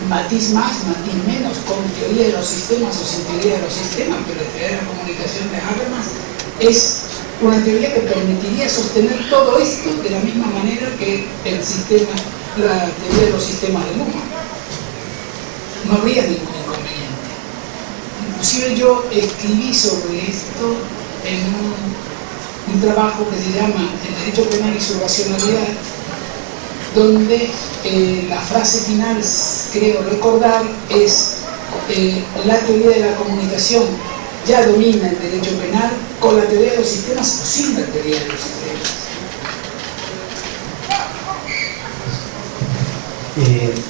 matiz más, matiz menos, con teoría de los sistemas o sin teoría de los sistemas, pero la teoría de la comunicación de Habermas es una teoría que permitiría sostener todo esto de la misma manera que el sistema, la teoría de los sistemas de Luhmann. No habría ningún inconveniente. Inclusive yo escribí sobre esto en un trabajo que se llama El derecho penal y su racionalidad, donde la frase final, creo recordar, es la teoría de la comunicación ya domina el derecho penal con la teoría de los sistemas o sin la teoría de los sistemas.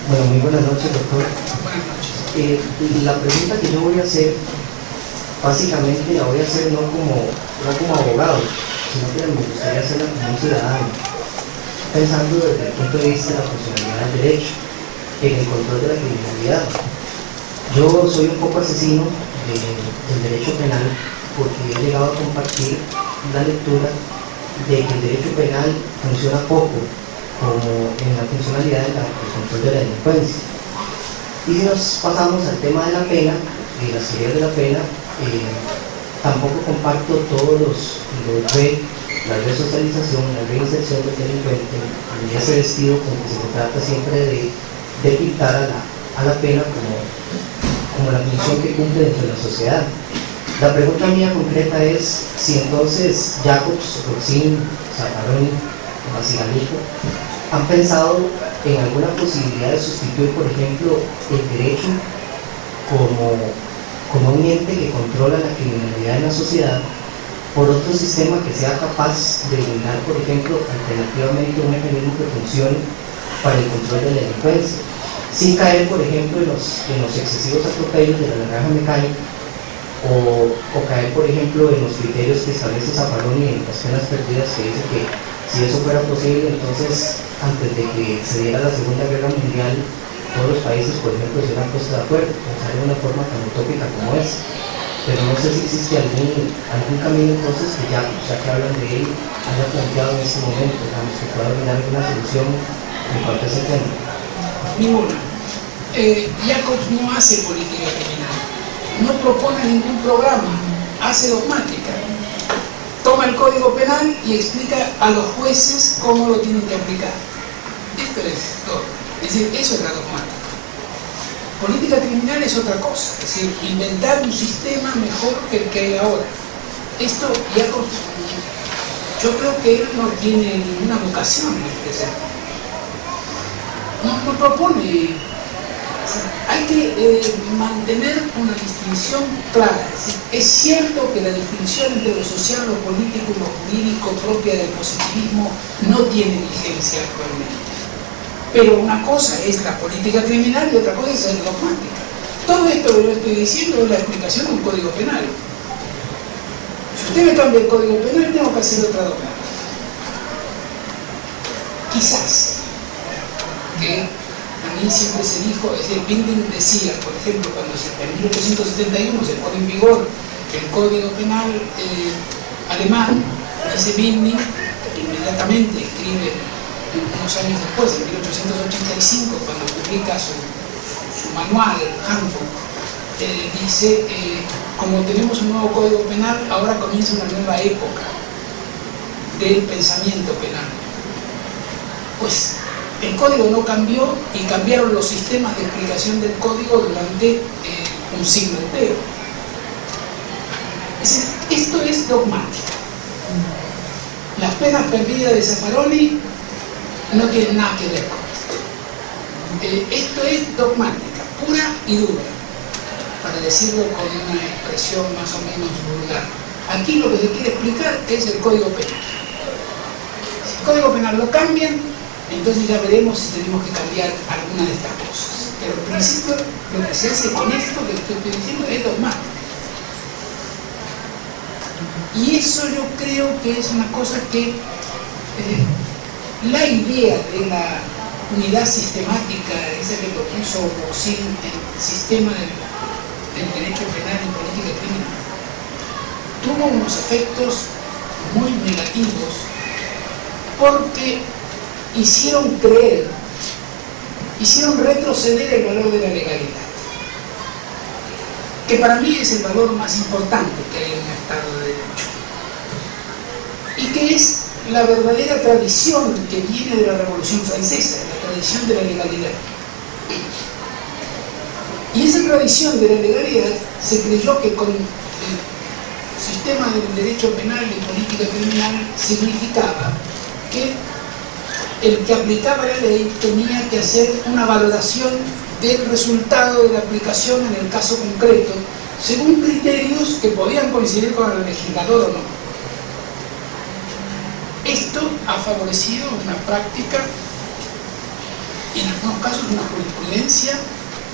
Bueno, muy buenas noches, doctor. Buenas noches. La pregunta que yo voy a hacer, básicamente la voy a hacer no como abogado, sino que me gustaría hacerla como un ciudadano, pensando desde el punto de vista de la funcionalidad del derecho, en el control de la criminalidad. Yo soy un poco asesino del derecho penal porque he llegado a compartir la lectura de que el derecho penal funciona poco como en la funcionalidad del control de la delincuencia. Y si nos pasamos al tema de la pena y las teorías de la pena, tampoco comparto todos la resocialización, la reinserción del delincuente y ese vestido con que se trata siempre de pintar a la pena como la función que cumple dentro de la sociedad. La pregunta mía concreta es si entonces Jacobs, Roxin, Zaffaroni, Basilamico han pensado en alguna posibilidad de sustituir, por ejemplo, el derecho como un ente que controla la criminalidad en la sociedad por otro sistema que sea capaz de eliminar, por ejemplo, alternativamente un mecanismo que funcione para el control de la delincuencia, sin caer, por ejemplo, en los excesivos atropellos de la naranja mecánica o caer, por ejemplo, en los criterios que establece Zaffaroni en las penas perdidas, que dice que si eso fuera posible, entonces, antes de que se diera la Segunda Guerra Mundial, todos los países, por ejemplo, se hubieran puesto de acuerdo, pensar de una forma tan utópica como esa. Pero no sé si existe algún camino entonces que ya que hablan de él, haya planteado en este momento, digamos, que pueda brindar alguna solución en cuanto a ese tema. Ninguna. Jacobs no hace política criminal, no propone ningún programa, hace dogmática. Toma el Código Penal y explica a los jueces cómo lo tienen que aplicar. Esto es todo. Es decir, eso es la dogmática. Política criminal es otra cosa, es decir, inventar un sistema mejor que el que hay ahora. Esto, Jacobs, yo creo que él no tiene ninguna vocación en este sentido. No propone. Hay que mantener una distinción clara. Es cierto que la distinción entre lo social, lo político y lo jurídico propia del positivismo no tiene vigencia actualmente. Pero una cosa es la política criminal y otra cosa es la dogmática. Todo esto que yo estoy diciendo es la explicación de un código penal. Si usted me cambia el código penal, tengo que hacer otra dogmática. Quizás que a mí siempre se dijo, es decir, Binding decía, por ejemplo, cuando en 1871 se pone en vigor el Código Penal alemán, dice Binding, inmediatamente correctamente escribe unos años después, en 1885, cuando publica su manual, Handbook, dice, como tenemos un nuevo código penal, ahora comienza una nueva época del pensamiento penal. Pues el código no cambió y cambiaron los sistemas de explicación del código durante un siglo entero. Es decir, esto es dogmático. Las penas perdidas de Zaffaroni no tienen nada que ver con esto. Esto es dogmática, pura y dura, para decirlo con una expresión más o menos vulgar. Aquí lo que se quiere explicar es el Código Penal. Si el Código Penal lo cambian, entonces ya veremos si tenemos que cambiar alguna de estas cosas. Pero al principio lo que se hace con esto que estoy diciendo es dogmático. Y eso yo creo que es una cosa que la idea de la unidad sistemática, esa que propuso Boxin en el sistema del derecho penal y política criminal, tuvo unos efectos muy negativos porque hicieron retroceder el valor de la legalidad, que para mí es el valor más importante que hay en un Estado de Derecho, y que es la verdadera tradición que viene de la Revolución Francesa, la tradición de la legalidad. Y esa tradición de la legalidad se creyó que con el sistema del derecho penal y política criminal significaba que el que aplicaba la ley tenía que hacer una valoración del resultado de la aplicación en el caso concreto, según criterios que podían coincidir con el legislador o no. Esto ha favorecido una práctica y en algunos casos una jurisprudencia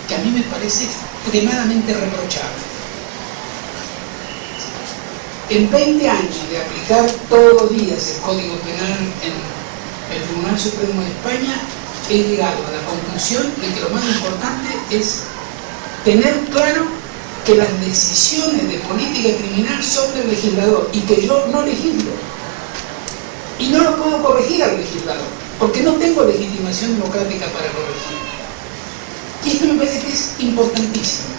que a mí me parece extremadamente reprochable. En 20 años de aplicar todos los días el Código Penal en el Tribunal Supremo de España, he llegado a la conclusión de que lo más importante es tener claro que las decisiones de política criminal son del legislador y que yo no legislo. Y no lo puedo corregir al legislador, porque no tengo legitimación democrática para corregir. Y esto me parece que es importantísimo.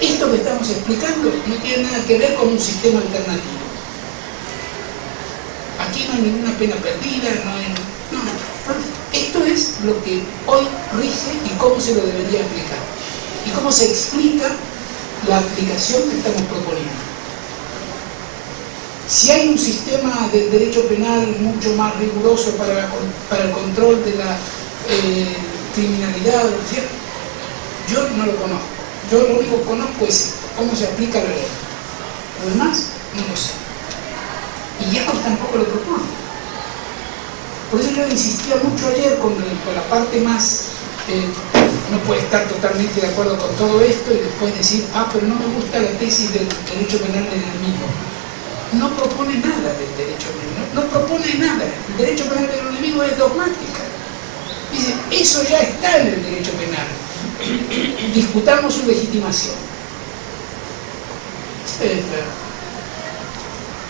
Esto que estamos explicando no tiene nada que ver con un sistema alternativo. Aquí no hay ninguna pena perdida, no. Esto es lo que hoy rige y cómo se lo debería aplicar. Y cómo se explica la aplicación que estamos proponiendo. Si hay un sistema de derecho penal mucho más riguroso para el control de la criminalidad, yo no lo conozco. Yo lo único que conozco es cómo se aplica la ley. Lo demás, no lo sé. Y Jacobs tampoco lo propone. Por eso yo insistía mucho ayer con la parte más... no puede estar totalmente de acuerdo con todo esto y después decir, pero no me gusta la tesis del derecho penal del enemigo. No propone nada del derecho penal, no propone nada. El derecho penal del enemigo es dogmática. Dice, eso ya está en el derecho penal. Discutamos su legitimación.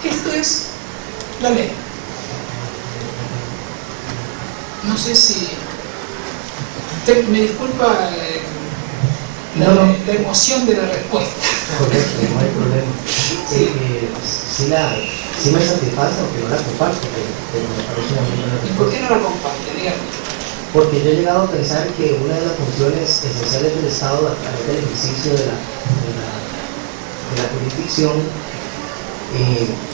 Esto es la ley. No sé si... me disculpa la emoción de la respuesta. Correcto, no hay problema. Sí me satisface, aunque no la comparto, pero me parece una muy buena respuesta. ¿Y por qué no la comparte? Dígame. Porque yo he llegado a pensar que una de las funciones esenciales del Estado a través del ejercicio de la jurisdicción,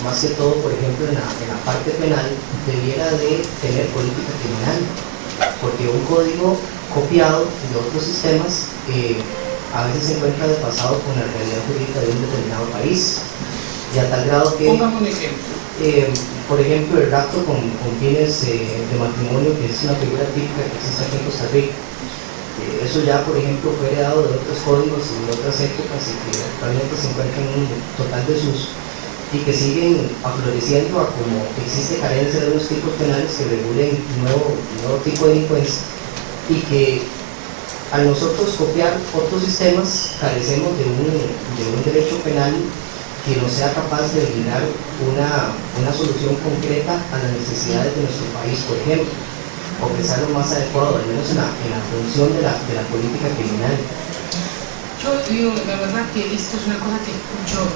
más que todo, por ejemplo, en la parte penal, debiera de tener política criminal, porque un código copiado de otros sistemas a veces se encuentra desfasado con la realidad jurídica de un determinado país, y a tal grado que... Póngame un ejemplo. Por ejemplo, el rapto con fines de matrimonio, que es una figura típica que existe aquí en Costa Rica. Eso ya, por ejemplo, fue heredado de otros códigos y de otras épocas y que actualmente se encuentran en un total desuso y que siguen afloreciendo a como existe carencia de los tipos penales que regulen nuevo tipo de delincuencia, y que al nosotros copiar otros sistemas carecemos de un derecho penal que no sea capaz de brindar una solución concreta a las necesidades de nuestro país, por ejemplo, o que sea lo más adecuado, al menos en la función de la política criminal. Yo digo, la verdad que esto es una cosa que escucho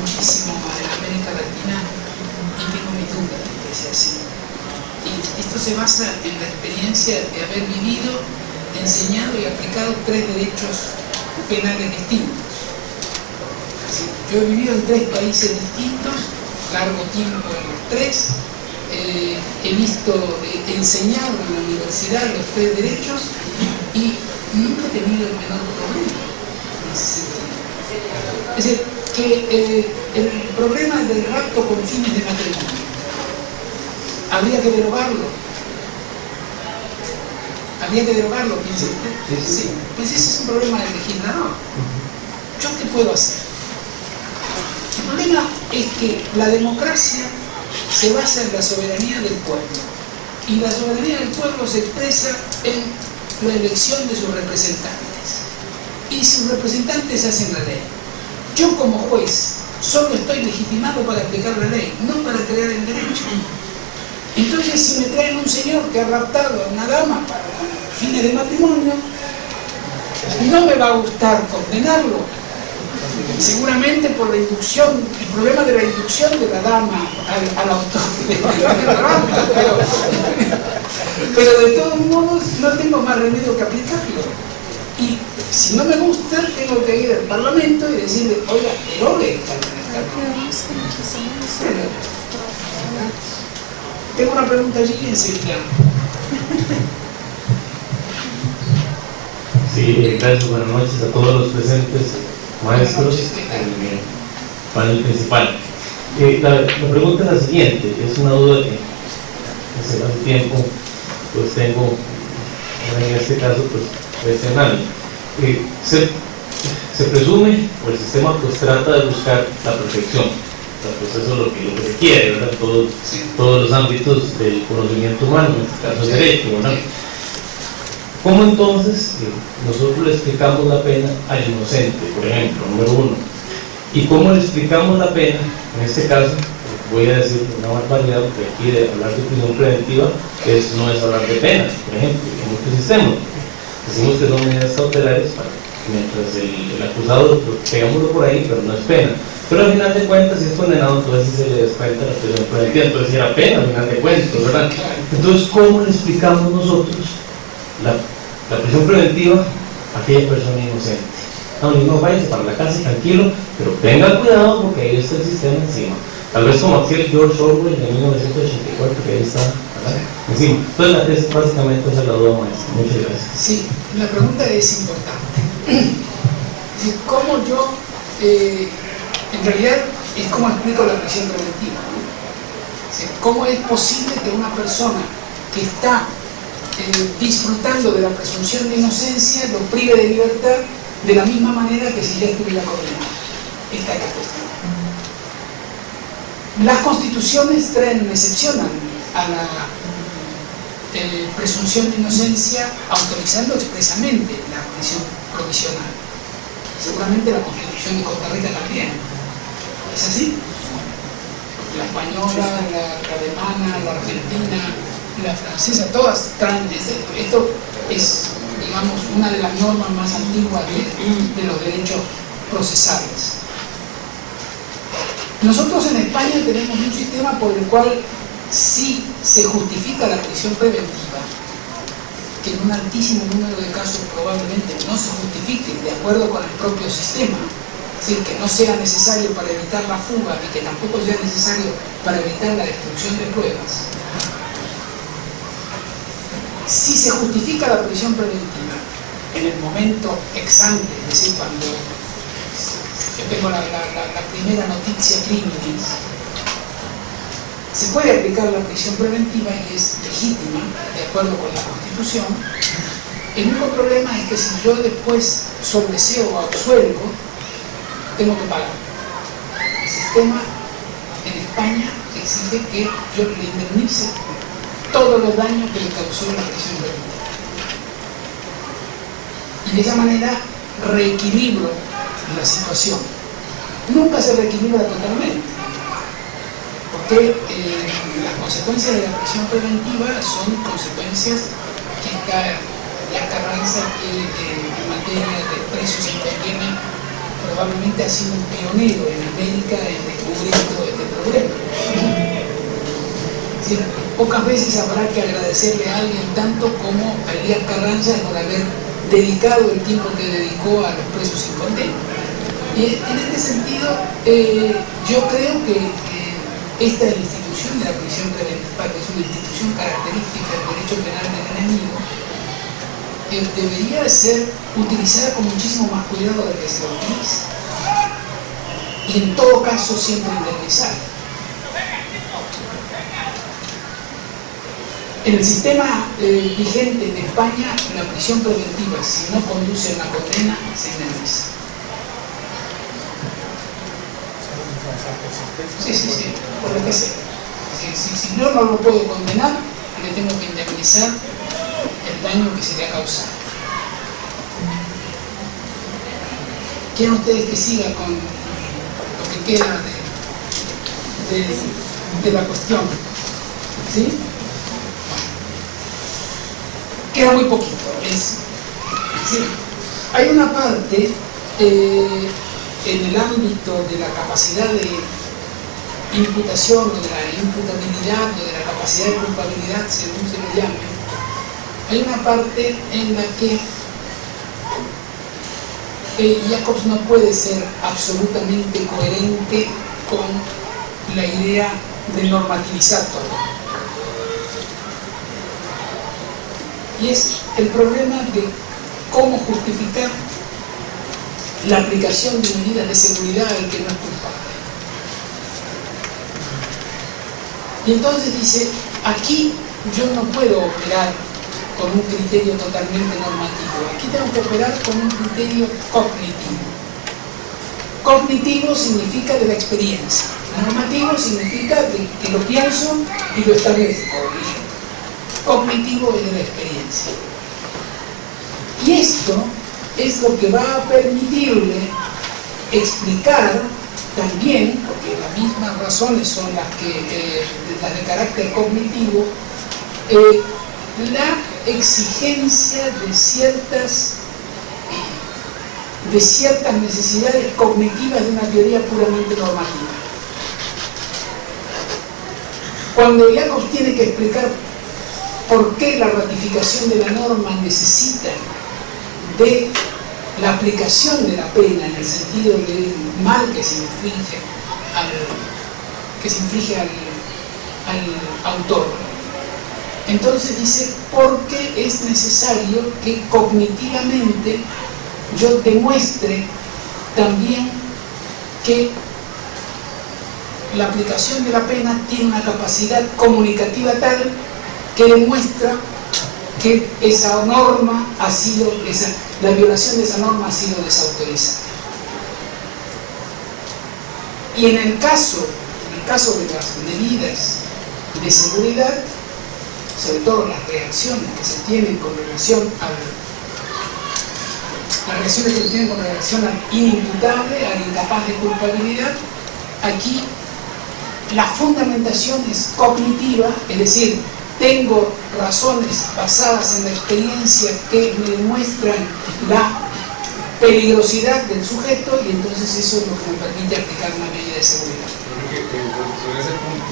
muchísimo en América Latina y tengo mi duda de que sea así. Y esto se basa en la experiencia de haber vivido, enseñado y aplicado 3 derechos penales distintos. Yo he vivido en 3 países distintos, largo tiempo en los 3, he visto, he enseñado en la universidad los 3 derechos y nunca he tenido el menor problema en ese sentido. Es decir, que el problema del rapto con fines de matrimonio, ¿habría que derogarlo? ¿Habría que derogarlo, piensa usted? Sí. Pues ese es un problema del legislador. ¿Yo qué puedo hacer? El problema es que la democracia se basa en la soberanía del pueblo. Y la soberanía del pueblo se expresa en la elección de sus representantes. Y sus representantes hacen la ley. Yo como juez solo estoy legitimado para aplicar la ley, no para crear el derecho. Entonces, si me traen un señor que ha raptado a una dama para fines de matrimonio, no me va a gustar condenarlo. Seguramente por la inducción, el problema de la inducción de la dama al autor del rapto, pero de todos modos no tengo más remedio que aplicarlo. Y si no me gusta, tengo que ir al Parlamento y decirle, oiga, derogue esta norma. Tengo una pregunta allí y enseguida. Sí, gracias, buenas noches a todos los presentes, maestros, en el panel principal. La pregunta es la siguiente, es una duda que hace más tiempo pues tengo, en este caso pues cuestionando. Se presume, o el sistema pues trata de buscar la perfección, pues eso es lo que se quiere, ¿verdad? Todos los ámbitos del conocimiento humano, en este caso el derecho, ¿verdad? ¿Cómo entonces nosotros le explicamos la pena al inocente, por ejemplo, número 1? ¿Y cómo le explicamos la pena, en este caso, voy a decir una barbaridad, porque aquí de hablar de prisión preventiva no es hablar de pena, por ejemplo, en muchos sistemas? Decimos que son medidas cautelares mientras el acusado, pegámoslo por ahí, pero no es pena. Pero al final de cuentas, si es condenado, entonces se le descuenta la prisión preventiva, entonces era pena al final de cuentas, ¿verdad? Entonces, ¿cómo le explicamos nosotros la prisión preventiva a aquella persona inocente? No, váyase para la casa tranquilo, pero tenga cuidado porque ahí está el sistema encima. Tal vez como aquel George Orwell de 1984, que ahí está, ¿verdad? Encima. Entonces, básicamente esa es la duda, maestra. Muchas gracias. Sí, la pregunta es importante. ¿Cómo yo, en realidad, es como explico la prisión preventiva? ¿Cómo es posible que una persona que está disfrutando de la presunción de inocencia lo prive de libertad de la misma manera que si ya estuviera condenado? Esta es la cuestión. Las constituciones traen una excepción a la presunción de inocencia, autorizando expresamente la prisión provisional. Seguramente la Constitución de Costa Rica también. ¿Es así? La española, la alemana, la argentina, la francesa, todas traen esto es, digamos, una de las normas más antiguas de los derechos procesales. Nosotros en España tenemos un sistema por el cual sí se justifica la prisión preventiva, que en un altísimo número de casos probablemente no se justifique de acuerdo con el propio sistema, es decir, que no sea necesario para evitar la fuga y que tampoco sea necesario para evitar la destrucción de pruebas. Si se justifica la prisión preventiva en el momento ex ante, es decir, cuando yo tengo la primera noticia criminis, se puede aplicar la prisión preventiva y es legítima, de acuerdo con la Constitución. El único problema es que si yo después sobreseo o absuelvo, tengo que pagar. El sistema en España exige que yo le indemnice todos los daños que le causó la prisión preventiva. Y de esa manera reequilibro la situación. nunca se reequilibra totalmente, porque las consecuencias de la prisión preventiva son consecuencias que ya Carranza, que en materia de precios y condena probablemente ha sido un pionero en América en descubriendo este problema. Es decir, pocas veces habrá que agradecerle a alguien tanto como a Elías Carranza por haber dedicado el tiempo que dedicó a los presos sin condena. Y en este sentido, yo creo que esta institución de la prisión preventiva, que es una institución característica del derecho penal del enemigo, debería ser utilizada con muchísimo más cuidado del que se lo utiliza. Y en todo caso siempre indemnizar. En el sistema vigente en España, la prisión preventiva, si no conduce a una condena, se indemniza. Sí, por lo que sea. Si no lo puedo condenar, le tengo que indemnizar el daño que se le ha causado. ¿Quieren ustedes que siga con lo que queda de la cuestión? ¿Sí? Bueno. Queda muy poquito. ¿Sí? Hay una parte en el ámbito de la capacidad de imputación o de la imputabilidad o de la capacidad de culpabilidad, según se le llame. Hay una parte en la que Jacobs no puede ser absolutamente coherente con la idea de normativizar todo. Y es el problema de cómo justificar la aplicación de medidas de seguridad al que no es culpable. Y entonces dice, aquí yo no puedo operar con un criterio totalmente normativo. Aquí tengo que operar con un criterio cognitivo. Cognitivo significa de la experiencia. Normativo significa que lo pienso y lo establezco. Cognitivo es de la experiencia. Y esto es lo que va a permitirle explicar también, porque las mismas razones son las de carácter cognitivo, la exigencia de ciertas necesidades cognitivas de una teoría puramente normativa. Cuando Jacobs tiene que explicar por qué la ratificación de la norma necesita de la aplicación de la pena en el sentido del mal que se inflige al autor, entonces dice, porque es necesario que cognitivamente yo demuestre también que la aplicación de la pena tiene una capacidad comunicativa tal que demuestra que esa norma ha sido, la violación de esa norma ha sido desautorizada. Y en el caso de las medidas de seguridad, sobre todo las reacciones que se tienen con relación al inimputable, al incapaz de culpabilidad, aquí la fundamentación es cognitiva, es decir, tengo razones basadas en la experiencia que me demuestran la peligrosidad del sujeto, y entonces eso es lo que me permite aplicar una medida de seguridad. Sobre ese punto,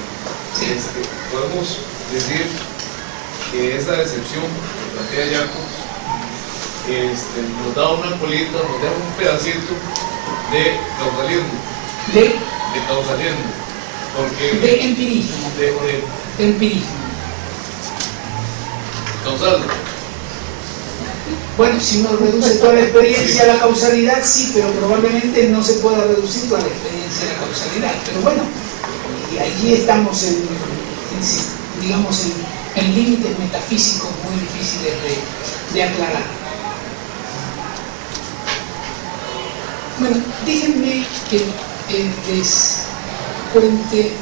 Sí. podemos decir que esa decepción que plantea Jacobs nos da una colita, nos da un pedacito de causalismo. De causalismo. Porque de empirismo. de Empirismo. causal. Bueno, si uno reduce toda la experiencia a la causalidad, sí, pero probablemente no se pueda reducir toda la experiencia a la causalidad. Pero bueno, y allí estamos en límites metafísicos muy difíciles de aclarar. Bueno, déjenme que les cuente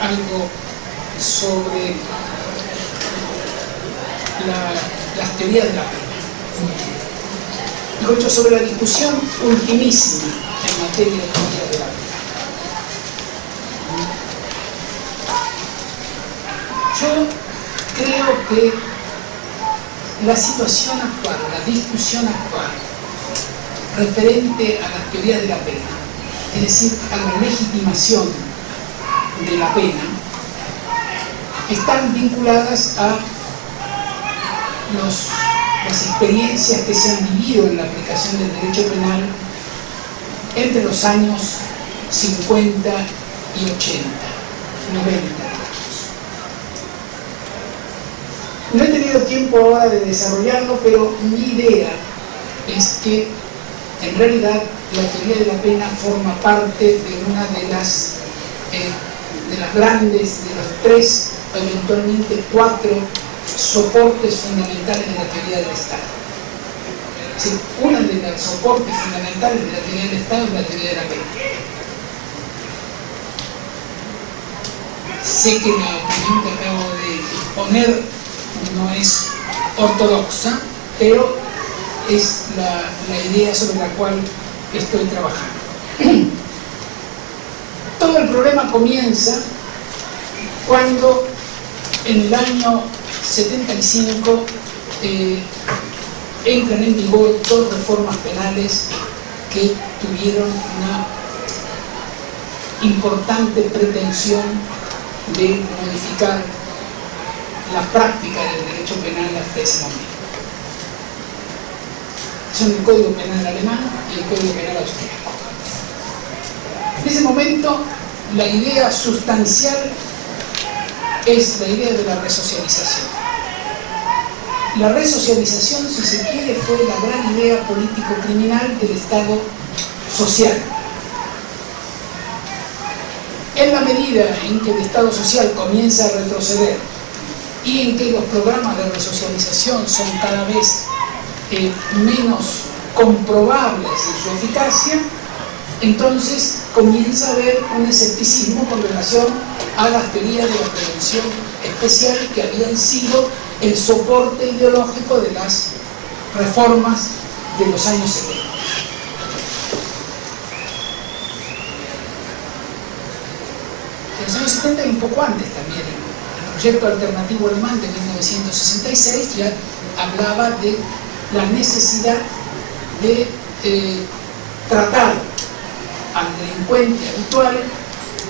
algo sobre las teorías de la pena. Mejor dicho, sobre la discusión ultimísima en materia de teoría de la pena. Yo creo que la situación actual, la discusión actual referente a las teorías de la pena, es decir, a la legitimación de la pena, están vinculadas a las experiencias que se han vivido en la aplicación del derecho penal entre los años 50 y 80, 90. No he tenido tiempo ahora de desarrollarlo, pero mi idea es que en realidad la teoría de la pena forma parte de una de las grandes, de los 3, eventualmente 4 soportes fundamentales de la teoría del Estado. Es decir, uno de los soportes fundamentales de la teoría del Estado es la teoría de la pena. Sé que la opinión que acabo de exponer no es ortodoxa, pero es la idea sobre la cual estoy trabajando. Todo el problema comienza cuando en el año 75 entran en vigor 2 reformas penales que tuvieron una importante pretensión de modificar la práctica del derecho penal hasta ese momento. Son el Código Penal alemán y el Código Penal austríaco. En ese momento, la idea sustancial es la idea de la resocialización. La resocialización, si se quiere, fue la gran idea político-criminal del Estado social. En la medida en que el Estado social comienza a retroceder y en que los programas de resocialización son cada vez menos comprobables en su eficacia, entonces comienza a haber un escepticismo con relación a las teorías de la prevención especial que habían sido el soporte ideológico de las reformas de los años 70. En los años 70 y un poco antes también, el proyecto alternativo alemán de 1966 ya hablaba de la necesidad de tratar al delincuente habitual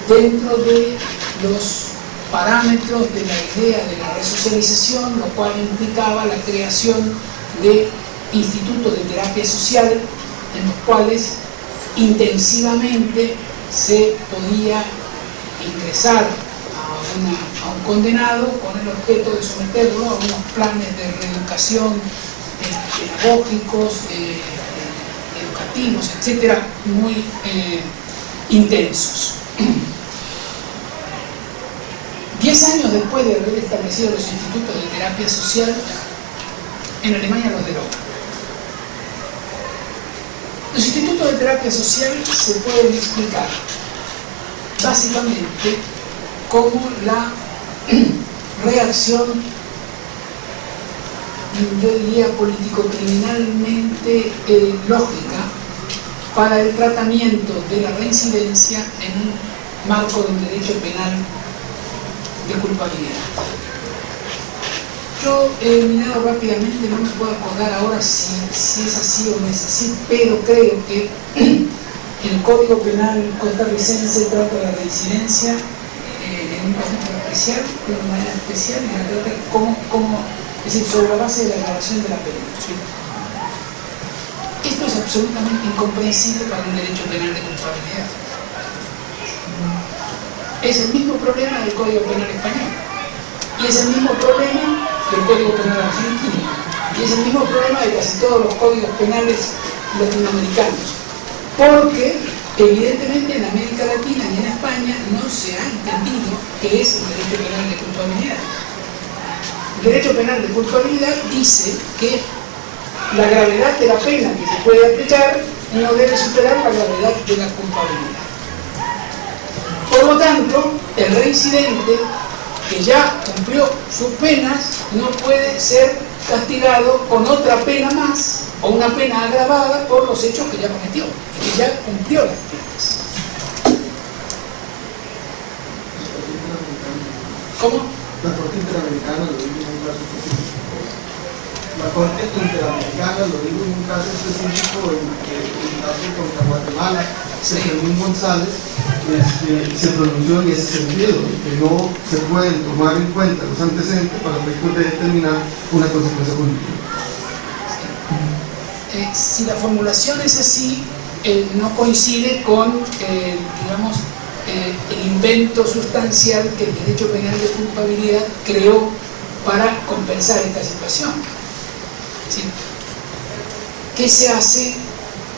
dentro de los parámetros de la idea de la resocialización, lo cual implicaba la creación de institutos de terapia social en los cuales intensivamente se podía ingresar a un condenado con el objeto de someterlo a unos planes de reeducación pedagógicos, educativos, etcétera, muy intensos. 10 años después de haber establecido los institutos de terapia social, en Alemania los derogan. Los institutos de terapia social se pueden explicar básicamente como la reacción, yo diría, político-criminalmente lógica para el tratamiento de la reincidencia en un marco del derecho penal de culpabilidad. Yo he mirado rápidamente, no me puedo acordar ahora si es así o no es así, pero creo que el Código Penal costarricense trata la reincidencia en un capítulo especial, de una manera especial, y la trata como es decir, sobre la base de la agravación de la pena. ¿Sí? Esto es absolutamente incomprensible para un derecho penal de culpabilidad. Es el mismo problema del Código Penal español, y es el mismo problema del Código Penal argentino, y es el mismo problema de casi todos los códigos penales latinoamericanos, porque evidentemente en América Latina y en España no se ha entendido qué es el derecho penal de culpabilidad. El derecho penal de culpabilidad dice que la gravedad de la pena que se puede aplicar no debe superar la gravedad de la culpabilidad. Por lo tanto, el reincidente que ya cumplió sus penas no puede ser castigado con otra pena más o una pena agravada por los hechos que ya cometió, que ya cumplió las penas. ¿Cómo? La Corte Interamericana lo dijo en un caso específico. La Corte Interamericana lo dijo en un caso específico en que el caso contra Guatemala, Fermín González se pronunció en ese sentido, que no se pueden tomar en cuenta los antecedentes para efectos de determinar una consecuencia política. Si la formulación es así, no coincide con, digamos, el invento sustancial que el derecho penal de culpabilidad creó para compensar esta situación. ¿Sí? ¿Qué se hace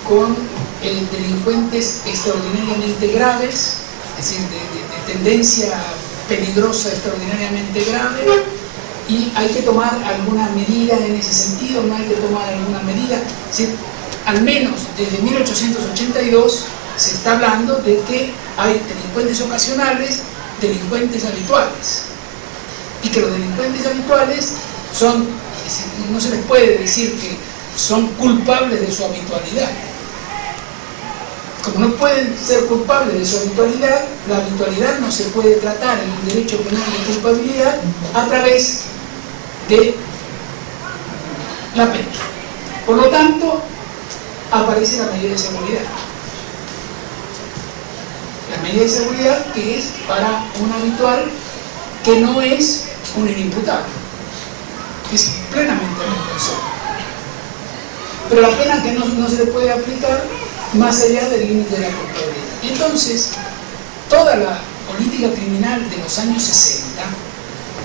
con delincuentes extraordinariamente graves, es decir, de tendencia peligrosa extraordinariamente grave? Y hay que tomar alguna medida en ese sentido, no hay que tomar alguna medida. Es decir, al menos desde 1882 se está hablando de que hay delincuentes ocasionales, delincuentes habituales, y que los delincuentes habituales son, es decir, no se les puede decir que son culpables de su habitualidad. Como no pueden ser culpables de su habitualidad, la habitualidad no se puede tratar en el derecho penal de culpabilidad a través de la pena. Por lo tanto, aparece la medida de seguridad. La medida de seguridad que es para un habitual que no es un inimputable, es plenamente responsable. Pero la pena que no se le puede aplicar más allá del límite de la culpabilidad. Y entonces, toda la política criminal de los años 60,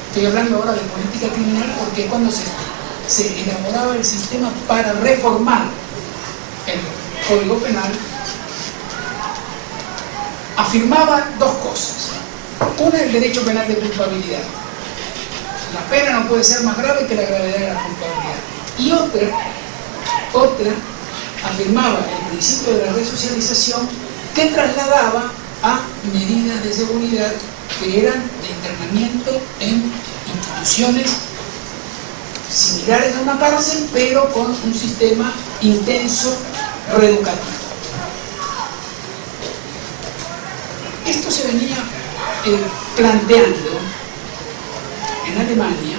estoy hablando ahora de política criminal porque es cuando se elaboraba el sistema para reformar el Código Penal, afirmaba dos cosas. Una, el derecho penal de culpabilidad. La pena no puede ser más grave que la gravedad de la culpabilidad. Y otra afirmaba el principio de la resocialización, que trasladaba a medidas de seguridad que eran de internamiento en instituciones similares a una cárcel, pero con un sistema intenso reeducativo. Esto se venía planteando en Alemania,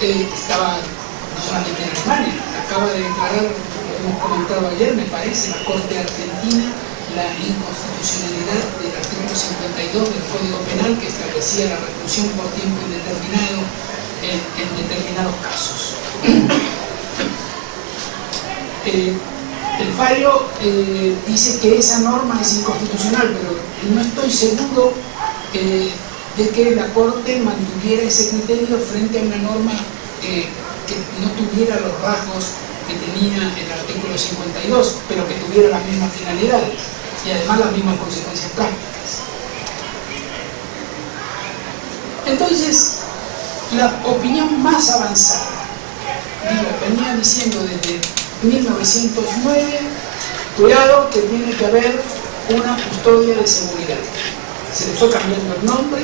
estaba no solamente en Alemania, acaba de declarar, lo hemos comentado ayer, me parece, la Corte Argentina, la inconstitucionalidad del artículo 52 del Código Penal que establecía la reclusión por tiempo indeterminado en determinados casos. El fallo dice que esa norma es inconstitucional, pero no estoy seguro de que la Corte mantuviera ese criterio frente a una norma que no tuviera los rasgos que tenía el artículo 52, pero que tuviera las mismas finalidades y además las mismas consecuencias prácticas. Entonces, la opinión más avanzada, venía diciendo desde 1909, cuidado que tiene que haber una custodia de seguridad. Se le fue cambiando el nombre,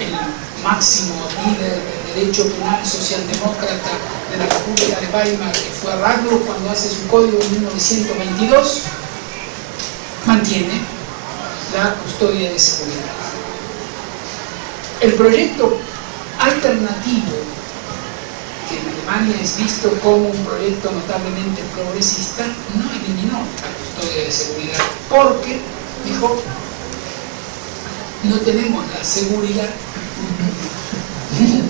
el máximo líder del derecho penal socialdemócrata de la República de Weimar, que fue a Ragnar cuando hace su código en 1922, mantiene la custodia de seguridad. El proyecto alternativo, que en Alemania es visto como un proyecto notablemente progresista, no eliminó la custodia de seguridad, porque dijo, no tenemos la seguridad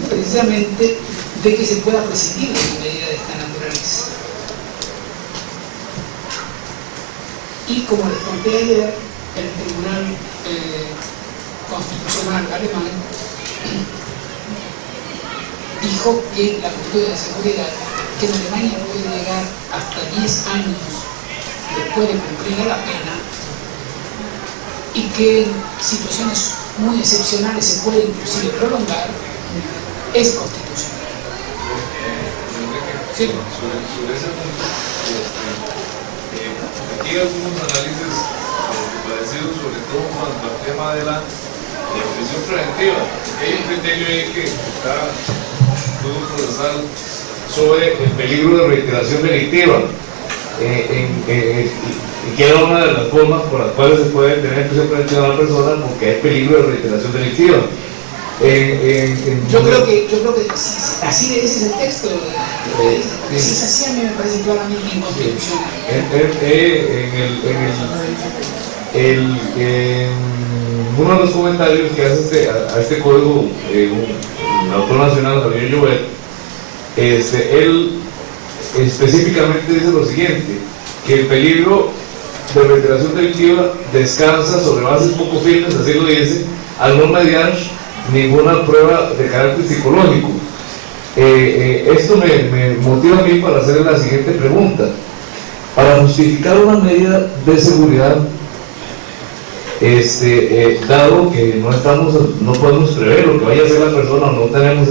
precisamente de que se pueda prescindir de una medida de esta naturaleza. Y como les conté ayer, el Tribunal Constitucional alemán dijo que la custodia de seguridad, que en Alemania puede llegar hasta 10 años después de cumplir la pena, y que en situaciones muy excepcionales se puede inclusive prolongar, es constitucional. Sí. Sobre ese punto, aquí hay algunos análisis parecidos, sobre todo cuanto al tema de la prisión preventiva. Hay un criterio ahí que está todo procesal sobre el peligro de reiteración delictiva. Y que era una de las formas por las cuales se puede tener prisión preventiva a la persona, porque hay peligro de reiteración delictiva. Yo creo que así ese es el texto. Si es así, a mí me parece claramente inconstitucional. En uno de los comentarios que hace a este código, un autor nacional, Javier Llobet, él específicamente dice lo siguiente, que el peligro de reiteración delictiva descansa sobre bases poco firmes, así lo dice, al no mediar ninguna prueba de carácter psicológico. Esto me motiva a mí para hacer la siguiente pregunta. Para justificar una medida de seguridad, dado que no podemos prever lo que vaya a hacer la persona, no tenemos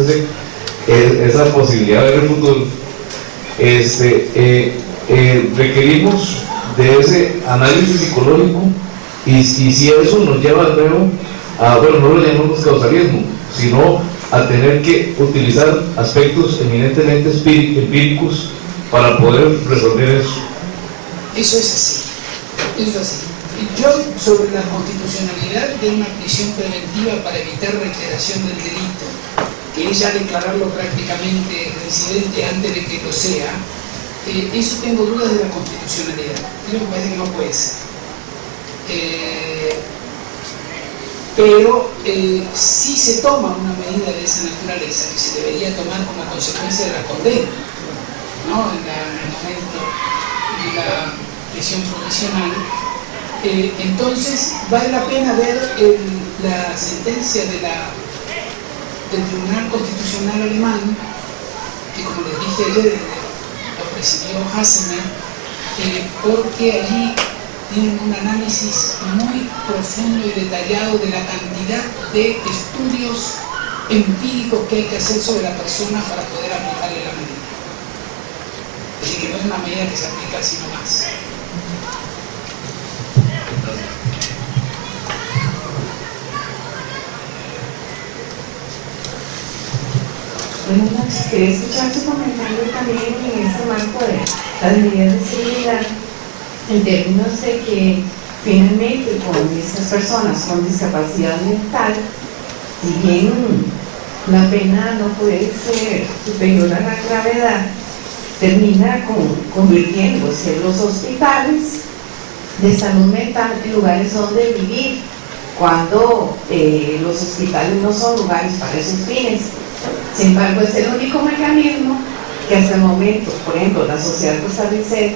esa posibilidad de ver el futuro, requerimos de ese análisis psicológico y si eso nos lleva de nuevo a, bueno, no lo llamamos causalismo, sino a tener que utilizar aspectos eminentemente empíricos para poder resolver eso. Eso es así, eso es así. Yo, sobre la constitucionalidad de una prisión preventiva para evitar reiteración del delito, que es ya declararlo prácticamente residente antes de que lo sea, eso tengo dudas de la constitucionalidad. Eso me parece que no puede ser. Pero si se toma una medida de esa naturaleza, que se debería tomar como consecuencia de la condena, ¿no? En el momento de la prisión provisional, entonces vale la pena ver la sentencia del Tribunal Constitucional Alemán, que como les dije ayer, lo presidió Hassener, porque allí tienen un análisis muy profundo y detallado de la cantidad de estudios empíricos que hay que hacer sobre la persona para poder aplicarle la medida. Así que no es una medida que se aplica así nomás. Buenas noches, quería escuchar su comentario también en este marco de las medidas de seguridad, en términos de que finalmente con estas personas con discapacidad mental, si bien la pena no puede ser superior a la gravedad, termina convirtiéndose los hospitales de salud mental en lugares donde vivir, cuando los hospitales no son lugares para esos fines. Sin embargo, es el único mecanismo que hasta el momento, por ejemplo, la sociedad costarricense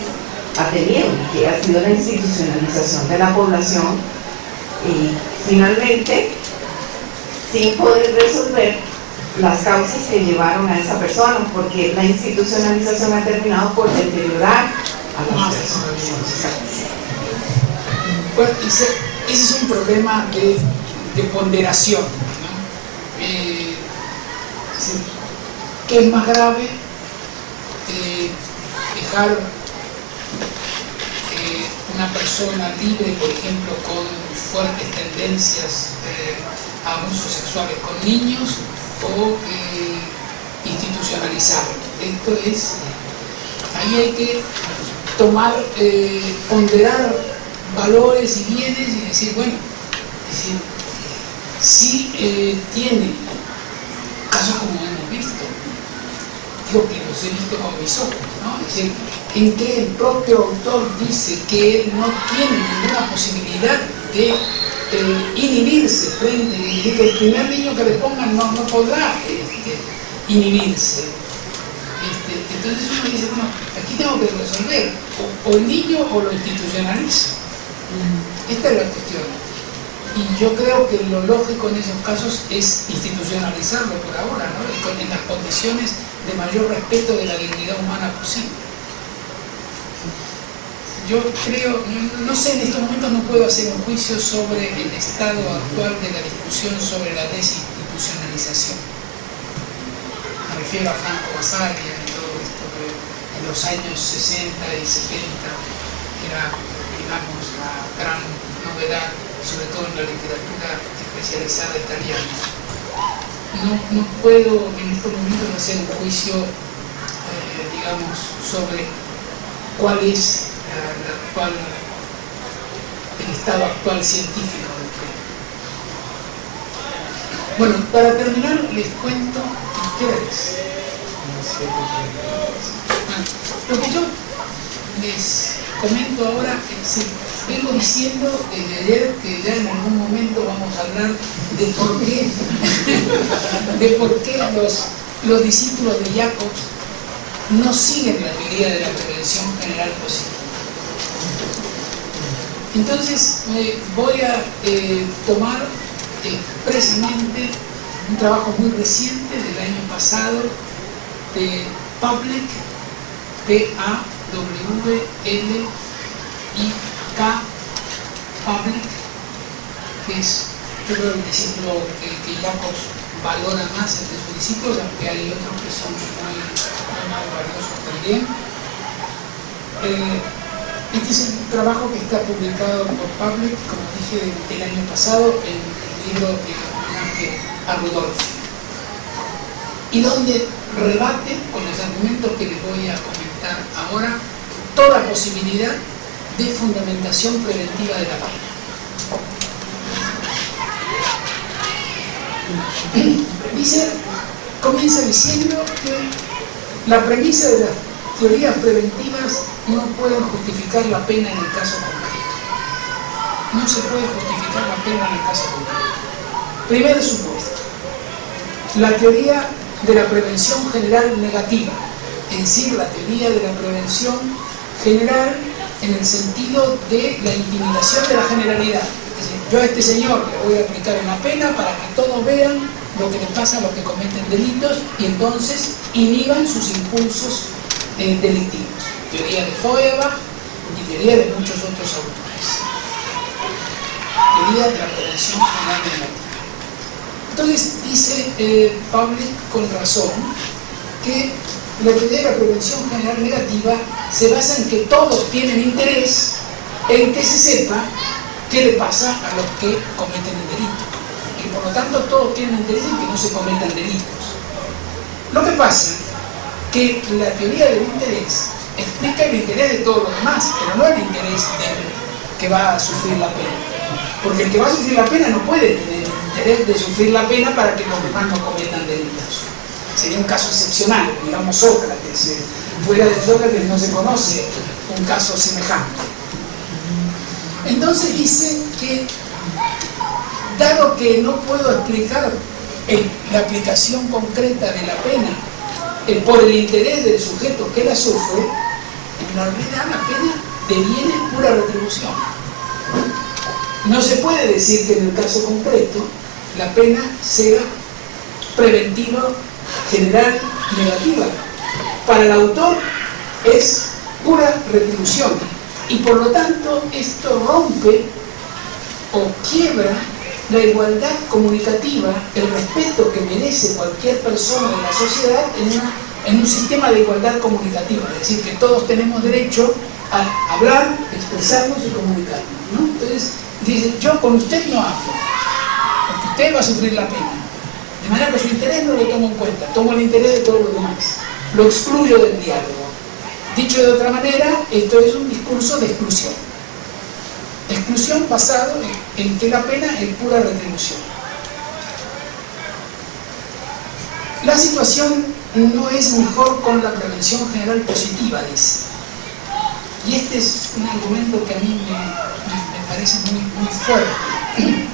ha tenido, que ha sido la institucionalización de la población, y finalmente, sin poder resolver las causas que llevaron a esa persona, porque la institucionalización ha terminado por deteriorar a las personas. Bueno, ese es un problema de ponderación, ¿no? ¿Qué es más grave? Dejar una persona libre, por ejemplo, con fuertes tendencias a abusos sexuales con niños, o institucionalizarlo. Esto es, ahí hay que tomar, ponderar valores y bienes y decir, bueno, si tiene casos como hemos visto, digo que los he visto con mis ojos, ¿no? Es decir, en que el propio autor dice que él no tiene ninguna posibilidad de inhibirse frente, y que el primer niño que le pongan no podrá inhibirse. Entonces uno dice, bueno, aquí tengo que resolver, o el niño o lo institucionalizo. Esta es la cuestión. Y yo creo que lo lógico en esos casos es institucionalizarlo por ahora, ¿no? En las condiciones de mayor respeto de la dignidad humana posible. Yo creo, no sé, en estos momentos no puedo hacer un juicio sobre el estado actual de la discusión sobre la desinstitucionalización. Me refiero a Franco Basaglia y todo esto, que en los años 60 y 70 era, digamos, la gran novedad, sobre todo en la literatura especializada italiana. No puedo en estos momentos hacer un juicio, digamos, sobre cuál es el estado actual científico del Bueno, para terminar les cuento ¿qué hora es? Lo que yo les comento ahora es decir, vengo diciendo desde ayer que ya en algún momento vamos a hablar de por qué los discípulos de Jacobs no siguen la teoría de la prevención general positiva. Entonces voy a tomar expresamente un trabajo muy reciente del año pasado de Public, P-A-W-L-I-K, Public, que es creo el discípulo que Jacobs valora más entre sus discípulos, aunque hay otros que son muy valiosos también. Este es un trabajo que está publicado por Public, como dije, el año pasado, en el libro de homenaje a Rudolf, y donde rebate con los argumentos que les voy a comentar ahora toda posibilidad de fundamentación preventiva de la pena. Comienza diciendo que la premisa de las teorías preventivas no pueden justificar la pena en el caso concreto. No se puede justificar la pena en el caso concreto. Primer supuesto, la teoría de la prevención general negativa, es decir, la teoría de la prevención general en el sentido de la intimidación de la generalidad. Es decir, yo a este señor le voy a aplicar una pena para que todos vean lo que les pasa a los que cometen delitos y entonces inhiban sus impulsos delictivos. Teoría de Feuerbach y teoría de muchos otros autores. Teoría de la prevención general negativa. Entonces dice Public con razón que la teoría de la prevención general negativa se basa en que todos tienen interés en que se sepa qué le pasa a los que cometen el delito. Y por lo tanto todos tienen interés en que no se cometan delitos. Lo que pasa es que la teoría del interés explica el interés de todos los demás, pero no el interés del que va a sufrir la pena. Porque el que va a sufrir la pena no puede tener el interés de sufrir la pena para que los demás no cometan delitos. Sería un caso excepcional, digamos Sócrates. Fuera de Sócrates no se conoce un caso semejante. Entonces dice que, dado que no puedo explicar la aplicación concreta de la pena por el interés del sujeto que la sufre, en realidad la pena deviene pura retribución. No se puede decir que en el caso concreto la pena sea preventiva, general, negativa. Para el autor es pura retribución y por lo tanto esto rompe o quiebra la igualdad comunicativa, el respeto que merece cualquier persona de la sociedad en un sistema de igualdad comunicativa, es decir, que todos tenemos derecho a hablar, expresarnos y comunicarnos, ¿no? Entonces dice, yo con usted no hablo, porque usted va a sufrir la pena, de manera que su interés no lo tomo en cuenta, tomo el interés de todos los demás, lo excluyo del diálogo. Dicho de otra manera, esto es un discurso de exclusión. Exclusión basado en que la pena es pura retribución. La situación no es mejor con la prevención general positiva, dice. Y este es un argumento que a mí me parece muy fuerte.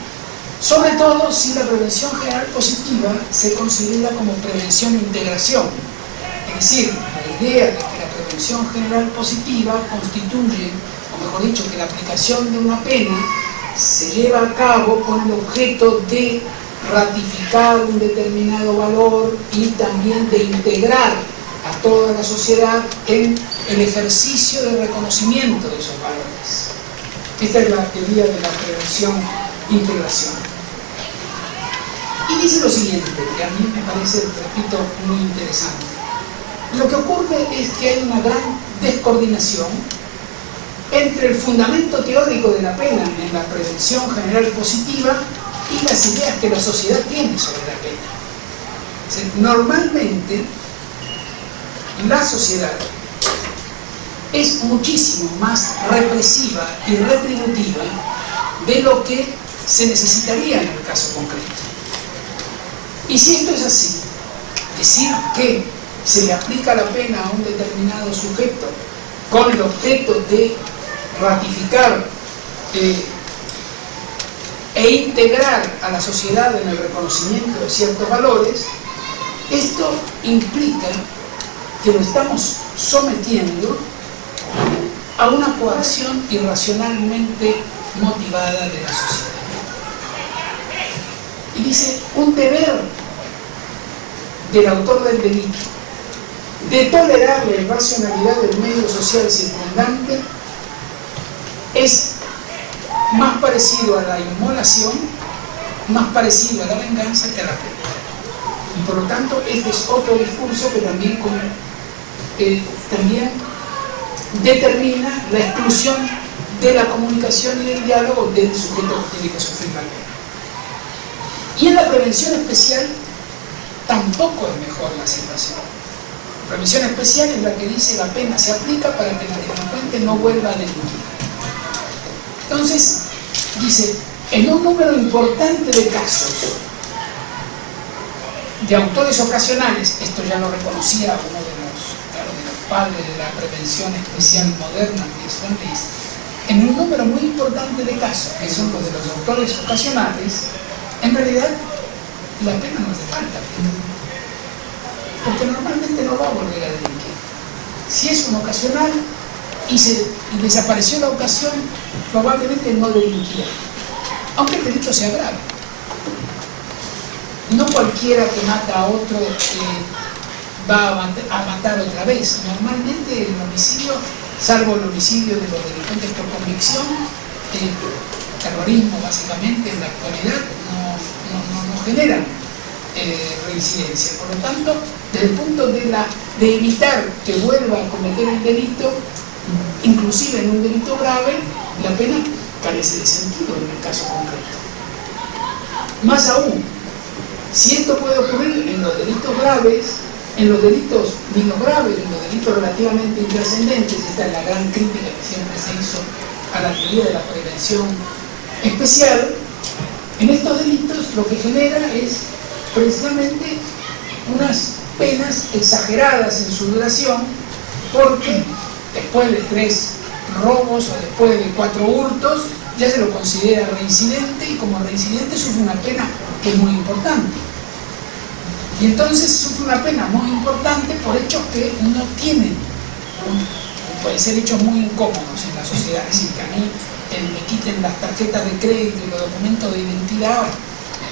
Sobre todo si la prevención general positiva se considera como prevención e integración. Es decir, la idea de que la prevención general positiva constituye, o mejor dicho, que la aplicación de una pena se lleva a cabo con el objeto de ratificar un determinado valor y también de integrar a toda la sociedad en el ejercicio del reconocimiento de esos valores. Esta es la teoría de la prevención-integración. Y dice lo siguiente, que a mí me parece, repito, muy interesante. Lo que ocurre es que hay una gran descoordinación entre el fundamento teórico de la pena en la prevención general positiva y las ideas que la sociedad tiene sobre la pena. O sea, normalmente, la sociedad es muchísimo más represiva y retributiva de lo que se necesitaría en el caso concreto. Y si esto es así, decir que se le aplica la pena a un determinado sujeto con el objeto de ratificar e integrar a la sociedad en el reconocimiento de ciertos valores, esto implica que lo estamos sometiendo a una coacción irracionalmente motivada de la sociedad. Y dice, un deber del autor del delito de tolerar la irracionalidad del medio social circundante es más parecido a la inmolación, más parecido a la venganza que a la pena. Y por lo tanto, este es otro discurso que también determina la exclusión de la comunicación y del diálogo del sujeto que tiene que sufrir la pena. Y en la prevención especial tampoco es mejor la situación. La prevención especial es la que dice la pena se aplica para que el delincuente no vuelva a delinquir. Entonces, dice, en un número importante de casos de autores ocasionales, esto ya lo reconocía uno de los padres de la prevención especial moderna, que es Van Ries, en un número muy importante de casos, que son los de los autores ocasionales, en realidad la pena no hace falta, porque normalmente no va a volver a delinquir. Si es un ocasional y desapareció la ocasión, probablemente no delinquirá, aunque el delito sea grave. No cualquiera que mata a otro va a matar otra vez. Normalmente el homicidio, salvo el homicidio de los delincuentes por convicción, terrorismo básicamente en la actualidad, no generan reincidencia. Por lo tanto, desde el punto de evitar que vuelva a cometer el delito, inclusive en un delito grave, la pena carece de sentido en el caso concreto. Más aún, si esto puede ocurrir en los delitos graves, en los delitos menos graves, en los delitos relativamente intrascendentes, esta es la gran crítica que siempre se hizo a la teoría de la prevención especial, en estos delitos lo que genera es precisamente unas penas exageradas en su duración, porque después de 3 robos o después de 4 hurtos ya se lo considera reincidente, y como reincidente sufre una pena que es muy importante. Y entonces sufre una pena muy importante por hechos que no tienen, pueden ser hechos muy incómodos en la sociedad. Es decir, que a mí me quiten las tarjetas de crédito y los documentos de identidad,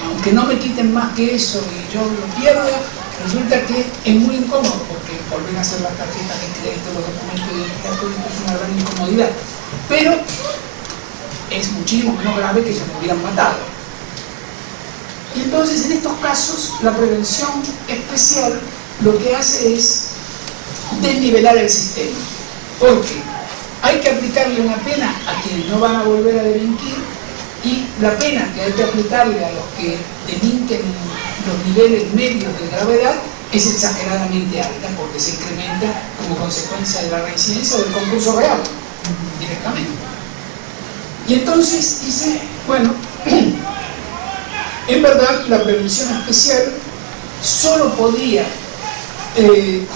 aunque no me quiten más que eso y yo lo pierda, resulta que es muy incómodo, porque volver a hacer las tarjetas de crédito, los documentos de identidad, todo esto es una gran incomodidad. Pero es muchísimo menos grave que si me hubieran matado. Y entonces, en estos casos, la prevención especial lo que hace es desnivelar el sistema, porque hay que aplicarle una pena a quienes no van a volver a delinquir, y la pena que hay que aplicarle a los que delinquen en los niveles medios de gravedad es exageradamente alta, porque se incrementa como consecuencia de la reincidencia o del concurso real directamente. Y entonces dice, bueno, en verdad la prevención especial solo podría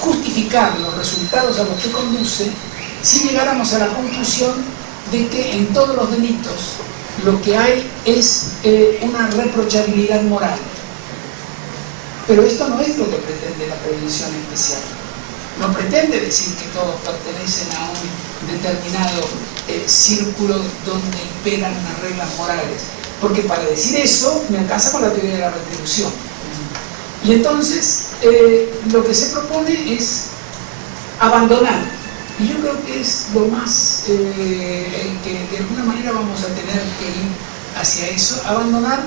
justificar los resultados a los que conduce si llegáramos a la conclusión de que en todos los delitos lo que hay es una reprochabilidad moral. Pero esto no es lo que pretende la prevención especial. No pretende decir que todos pertenecen a un determinado círculo donde imperan unas reglas morales, porque para decir eso me alcanza con la teoría de la retribución. Y entonces lo que se propone es abandonar, y yo creo que es lo más que de alguna manera vamos a tener que ir hacia eso, abandonar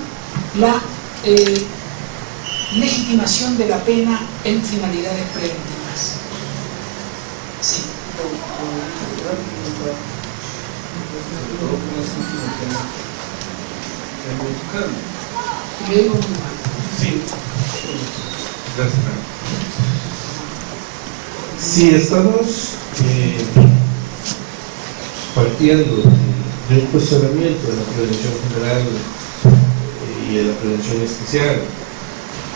la legitimación de la pena en finalidades preventivas. Sí. Sí. Gracias. Si estamos partiendo de un cuestionamiento de la prevención general y de la prevención especial,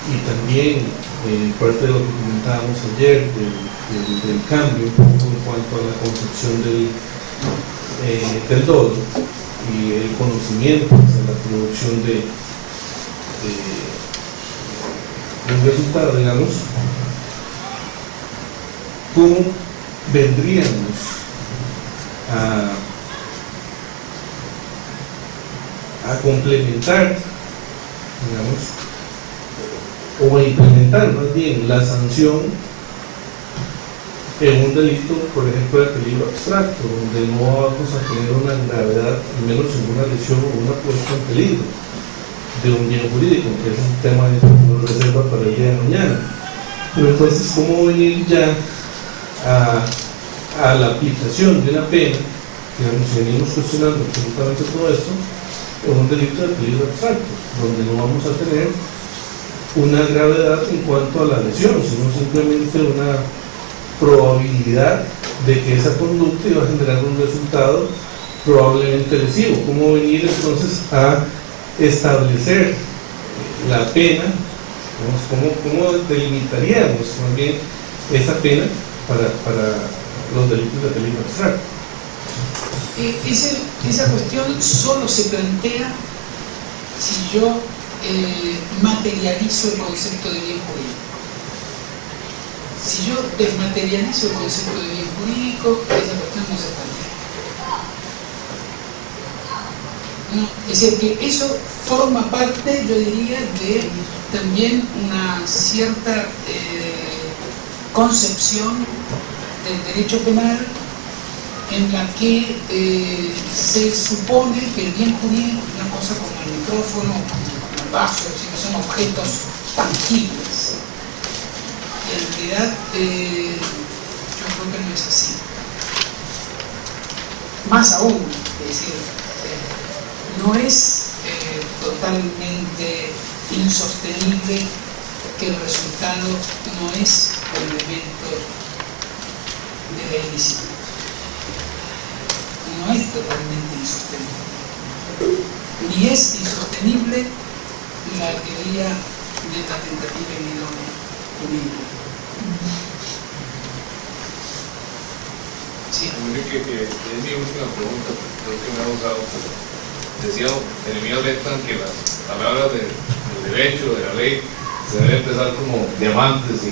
y también parte de lo que comentábamos ayer del cambio un poco en cuanto a la concepción del dolo y el conocimiento, de la producción de un resultado, digamos, ¿cómo vendríamos a complementar, digamos, o a implementar más bien la sanción en un delito, por ejemplo, de peligro abstracto, donde no vamos a tener una gravedad, al menos en una lesión o una puesta en peligro de un bien jurídico, que es un tema que nos reserva para el día de mañana? Pero entonces, ¿cómo venir ya a la aplicación de una pena, digamos, si venimos cuestionando absolutamente todo esto, en un delito de peligro abstracto, donde no vamos a tener una gravedad en cuanto a la lesión, sino simplemente una probabilidad de que esa conducta iba a generar un resultado probablemente lesivo? ¿Cómo venir entonces a establecer la pena? ¿Cómo delimitaríamos más bien esa pena para los delitos de peligro abstracto? Esa cuestión solo se plantea si yo materializo el concepto de bien jurídico. Si yo desmaterializo el concepto de bien jurídico, esa cuestión no se plantea. No, es decir, que eso forma parte, yo diría, de también una cierta concepción del derecho penal en la que se supone que el bien jurídico es una cosa como el micrófono, como el vaso, es decir, que son objetos tangibles. Y en realidad yo creo que no es así. Más aún, es decir, no es totalmente insostenible que el resultado no es el elemento de la ilícita. No es totalmente insostenible. Ni es insostenible la teoría de la tentativa idónea jurídica. Sí. Es mi última pregunta, creo que me ha usado. Decía Jeremías Bentham que las palabras del derecho, de la ley, se deben empezar como diamantes, y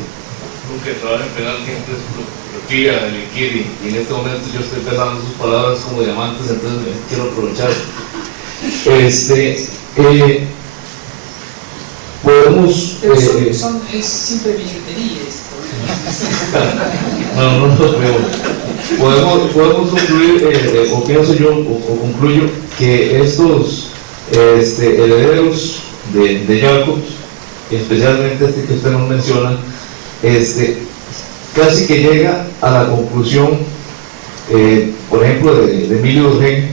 nunca trabaja en penal siempre lo tira, delinquir, y en este momento yo estoy pensando sus palabras como diamantes, entonces me quiero aprovechar. Podemos... es simple billutería esto. No creo. Podemos concluir, o pienso yo, o concluyo, que estos herederos de Jacobs, especialmente este que usted nos menciona, casi que llega a la conclusión, por ejemplo, de Emilio Durkheim,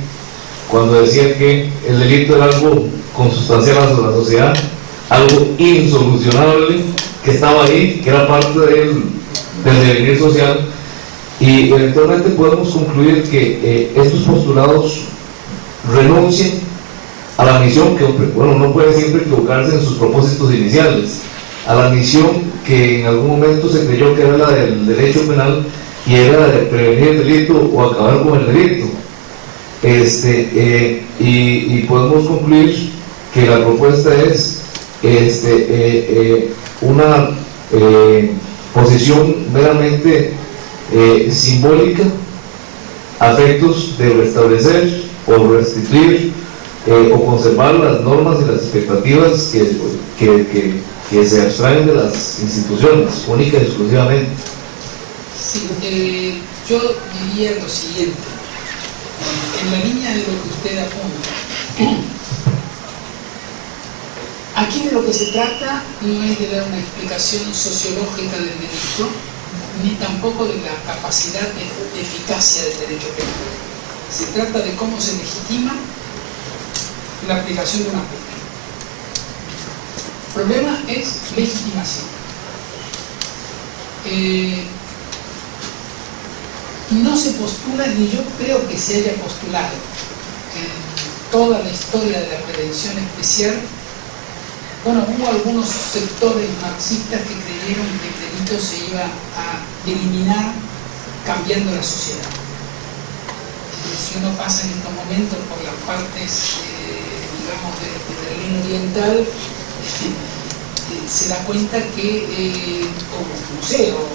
cuando decía que el delito era algo consustancial a la sociedad, algo insolucionable, que estaba ahí, que era parte del devenir social, y eventualmente podemos concluir que estos postulados renuncian a la misión que, bueno, uno puede siempre equivocarse en sus propósitos iniciales, a la misión que en algún momento se creyó que era la del derecho penal, y era la de prevenir el delito o acabar con el delito. Y podemos concluir que la propuesta es una posición meramente simbólica a efectos de restablecer o restituir o conservar las normas y las expectativas que se abstraen de las instituciones, única y exclusivamente. Sí, yo diría lo siguiente, en la línea de lo que usted apunta. Aquí de lo que se trata no es de dar una explicación sociológica del delito, ni tampoco de la capacidad de eficacia del derecho penal. Se trata de cómo se legitima la aplicación de una pena. El problema es legitimación. No se postula, ni yo creo que se haya postulado en toda la historia de la prevención especial, Bueno, hubo algunos sectores marxistas que creyeron que el delito se iba a eliminar cambiando la sociedad. Entonces, si uno pasa en estos momentos por las partes, digamos, de Berlín Oriental, se da cuenta que, como no sé, o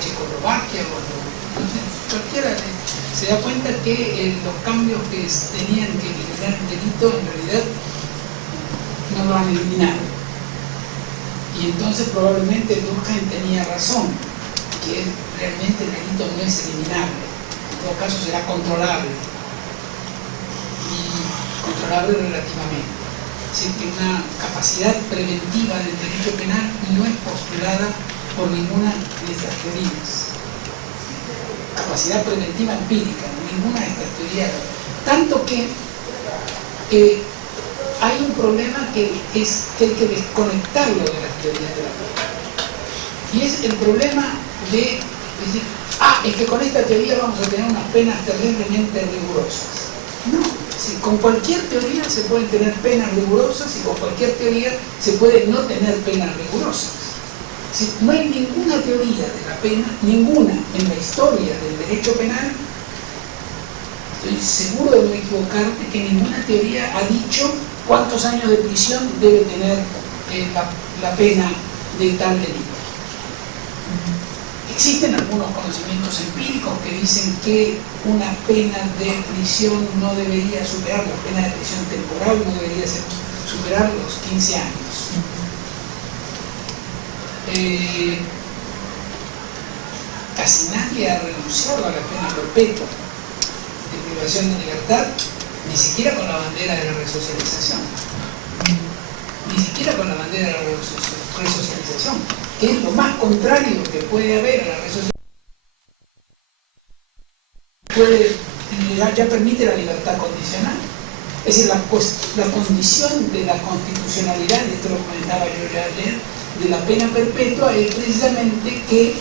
Checoslovaquia, o no sé, cualquiera, se da cuenta que los cambios que tenían que eliminar el delito en realidad no lo han eliminado. Y entonces probablemente Durkheim tenía razón, que realmente el delito no es eliminable, en todo caso será controlable, y controlable relativamente. Es decir, que una capacidad preventiva del derecho penal no es postulada por ninguna de estas teorías. Capacidad preventiva empírica, ninguna de estas teorías. Tanto que hay un problema que hay que desconectarlo de las teorías de la pena. Y es el problema de decir, es que con esta teoría vamos a tener unas penas terriblemente rigurosas. No, con cualquier teoría se pueden tener penas rigurosas y con cualquier teoría se puede no tener penas rigurosas. No hay ninguna teoría de la pena, ninguna en la historia del derecho penal, estoy seguro de no equivocarme, que ninguna teoría ha dicho cuántos años de prisión debe tener la pena de tal delito. Existen algunos conocimientos empíricos que dicen que una pena de prisión no debería superar, la pena de prisión temporal no debería superar los 15 años. Casi nadie ha renunciado a la pena perpetua de privación de libertad, ni siquiera con la bandera de la resocialización. Ni siquiera con la bandera de la resocialización, que es lo más contrario que puede haber a la resocialización. Ya permite la libertad condicional. Es decir, la condición de la constitucionalidad, esto lo comentaba yo ayer, de la pena perpetua es precisamente que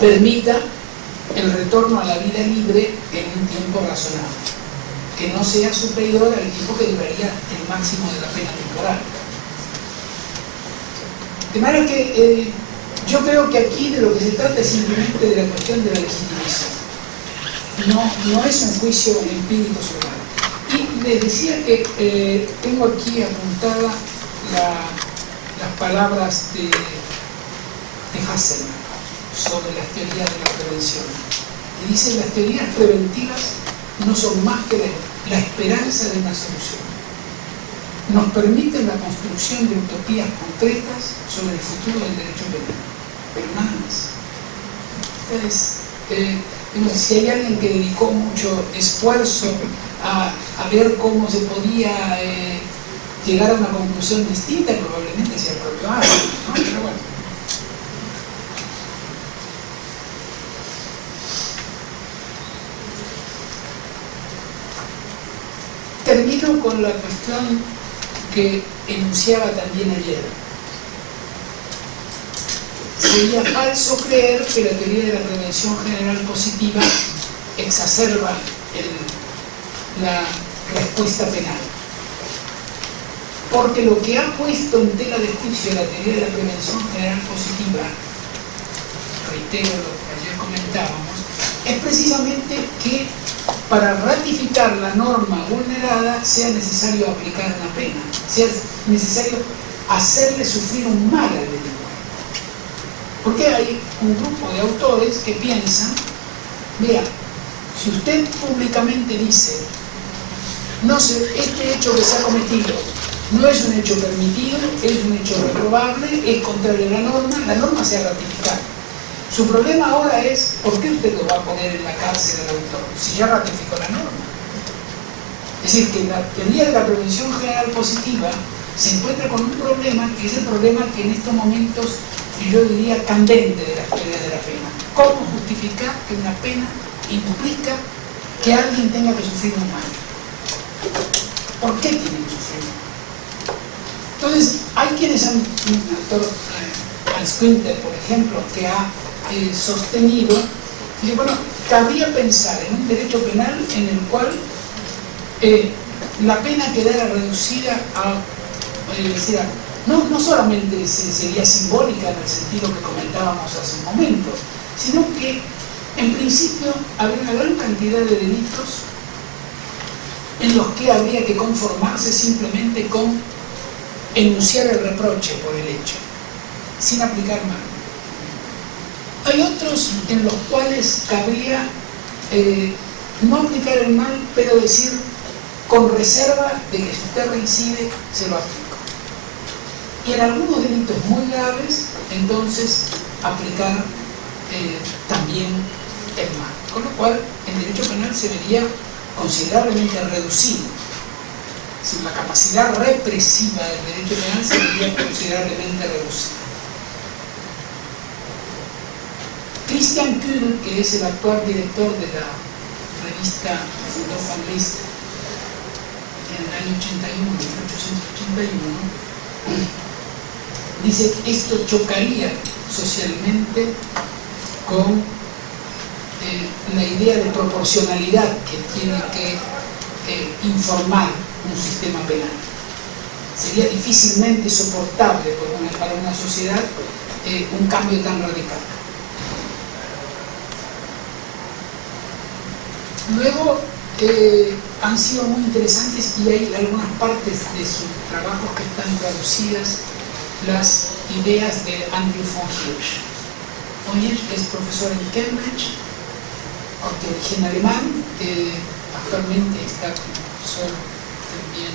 permita el retorno a la vida libre en un tiempo razonable, que no sea superior al tiempo que duraría el máximo de la pena temporal. De manera que yo creo que aquí de lo que se trata es simplemente de la cuestión de la legitimación. No es un juicio empírico sobre algo. Y les decía que tengo aquí apuntada las palabras de Hasselmann sobre las teorías de la prevención. Y dice, las teorías preventivas no son más que la esperanza de una solución. Nos permiten la construcción de utopías concretas sobre el futuro del derecho penal, pero nada más. Entonces, si hay alguien que dedicó mucho esfuerzo a ver cómo se podía llegar a una conclusión distinta, probablemente sea el propio Adam, ¿no? Pero bueno. Termino con la cuestión que enunciaba también ayer. Sería falso creer que la teoría de la prevención general positiva exacerba la respuesta penal. Porque lo que ha puesto en tela de juicio la teoría de la prevención general positiva, reitero lo que ayer comentábamos, es precisamente que para ratificar la norma vulnerada sea necesario aplicar una pena, sea necesario hacerle sufrir un mal al delincuente. Porque hay un grupo de autores que piensan, mira, si usted públicamente dice, no sé, este hecho que se ha cometido no es un hecho permitido, es un hecho reprobable, es contrario a la norma se ha ratificado. Su problema ahora es, ¿por qué usted lo va a poner en la cárcel al autor si ya ratificó la norma? Es decir, que la teoría de la prevención general positiva se encuentra con un problema que es el problema que en estos momentos yo diría candente de las teorías de la pena. ¿Cómo justificar que una pena implica que alguien tenga que sufrir un mal? ¿Por qué tiene que sufrir un mal? Entonces, hay quienes han, un autor, Hans Günther, por ejemplo, que ha sostenido, dice, bueno, cabría pensar en un derecho penal en el cual la pena quedara reducida a decía, no solamente sería simbólica en el sentido que comentábamos hace un momento, sino que en principio habría una gran cantidad de delitos en los que habría que conformarse simplemente con enunciar el reproche por el hecho, sin aplicar mal. Hay otros en los cuales cabría no aplicar el mal, pero decir con reserva de que si usted reincide, se lo aplico. Y en algunos delitos muy graves, entonces aplicar también el mal. Con lo cual, el derecho penal se vería considerablemente reducido. Si la capacidad represiva del derecho penal se vería considerablemente reducida. Christian Kuhl, que es el actual director de la revista Von List en el año 81, 1881, dice que esto chocaría socialmente con la idea de proporcionalidad que tiene que informar un sistema penal. Sería difícilmente soportable para una sociedad un cambio tan radical. Luego han sido muy interesantes y hay algunas partes de sus trabajos que están traducidas, las ideas de Andrew von Hirsch. Von Hirsch es profesor en Cambridge, de origen alemán, actualmente está como profesor también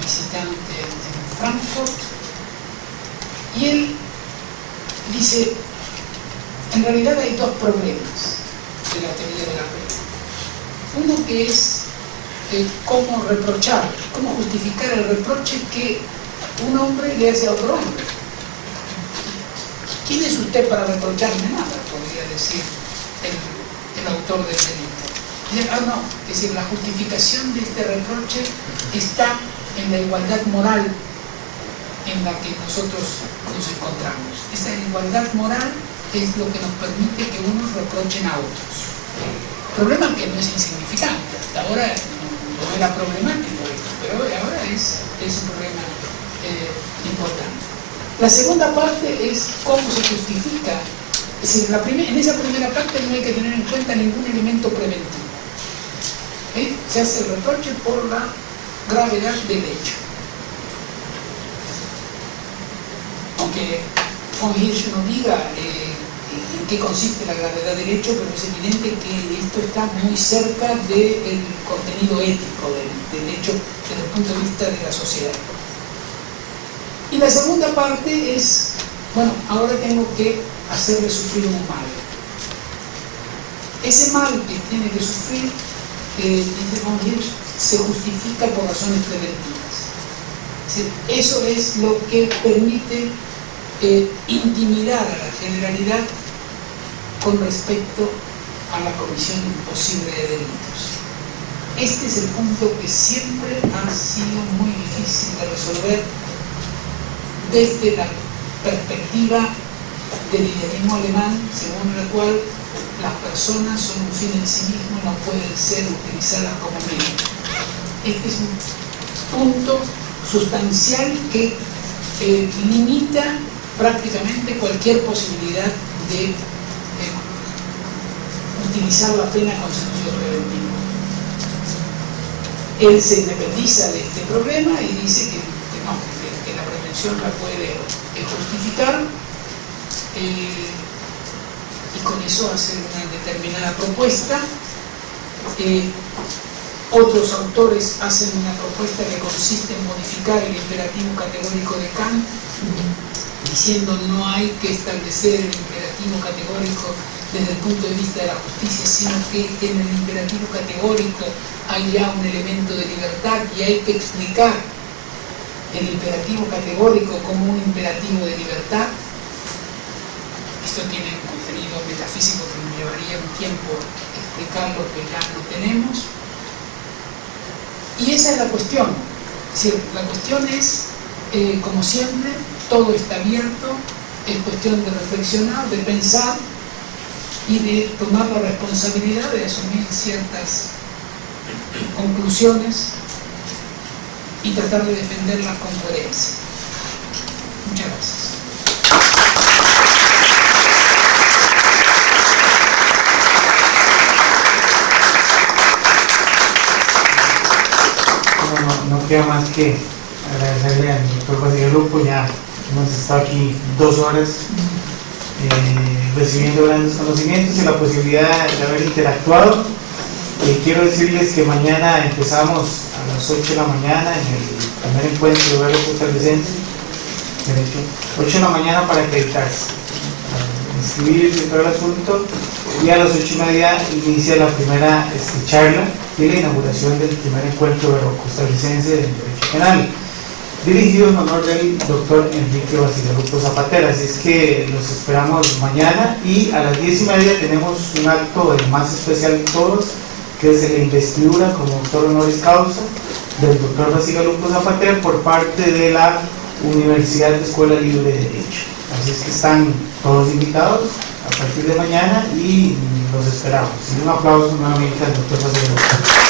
visitante en Frankfurt, y él dice, en realidad hay dos problemas de la teoría de la pena. Uno que es cómo reprochar, cómo justificar el reproche que un hombre le hace a otro hombre. ¿Quién es usted para reprocharme nada?, podría decir el autor del delito. No, es decir, la justificación de este reproche está en la igualdad moral en la que nosotros nos encontramos. Esta igualdad moral es lo que nos permite que unos reprochen a otros. Problema que no es insignificante. Hasta ahora no era problemático esto, pero ahora es un problema importante. La segunda parte es cómo se justifica. Es decir, en esa primera parte no hay que tener en cuenta ningún elemento preventivo. Se hace el reproche por la gravedad del hecho. Aunque von Hirsch no diga en qué consiste la gravedad del hecho, pero es evidente que esto está muy cerca del contenido ético del hecho desde el punto de vista de la sociedad. Y la segunda parte es, bueno, ahora tengo que hacerle sufrir un mal. Ese mal que tiene que sufrir, dice von Hirsch, se justifica por razones preventivas. Es decir, eso es lo que permite intimidar a la generalidad con respecto a la comisión imposible de delitos. Este es el punto que siempre ha sido muy difícil de resolver desde la perspectiva del idealismo alemán, según la cual las personas son un fin en sí mismo y no pueden ser utilizadas como medio. Este es un punto sustancial que limita prácticamente cualquier posibilidad de utilizar la pena con sentido preventivo. Él se independiza de este problema y dice que la prevención la puede justificar y con eso hacer una determinada propuesta. Otros autores hacen una propuesta que consiste en modificar el imperativo categórico de Kant, diciendo no hay que establecer el imperativo categórico desde el punto de vista de la justicia, sino que en el imperativo categórico hay ya un elemento de libertad y hay que explicar el imperativo categórico como un imperativo de libertad. Esto tiene un contenido metafísico que nos llevaría un tiempo explicar lo que ya no tenemos. Y esa es la cuestión. Es decir, la cuestión es, como siempre, todo está abierto, es cuestión de reflexionar, de pensar y de tomar la responsabilidad de asumir ciertas conclusiones y tratar de defenderlas con coherencia. Muchas gracias. No queda más que agradecerle al doctor Bacigalupo. Ya hemos estado aquí 2 horas recibiendo grandes conocimientos y la posibilidad de haber interactuado. Quiero decirles que mañana empezamos a las 8 de la mañana en el primer encuentro de barrio costarricense, 8 de la mañana para acreditarse, para inscribirse y todo el asunto, y a las 8:30 inicia la primera charla y la inauguración del primer encuentro barrio costarricense del derecho penal, dirigido en honor del doctor Enrique Bacigalupo Zapatera. Así es que los esperamos mañana, y a las 10:30 tenemos un acto el más especial de todos, que es la investidura como doctor honoris causa del doctor Bacigalupo Zapatera por parte de la Universidad de Escuela Libre de Derecho. Así es que están todos invitados a partir de mañana y los esperamos. Y un aplauso nuevamente al doctor Bacigalupo.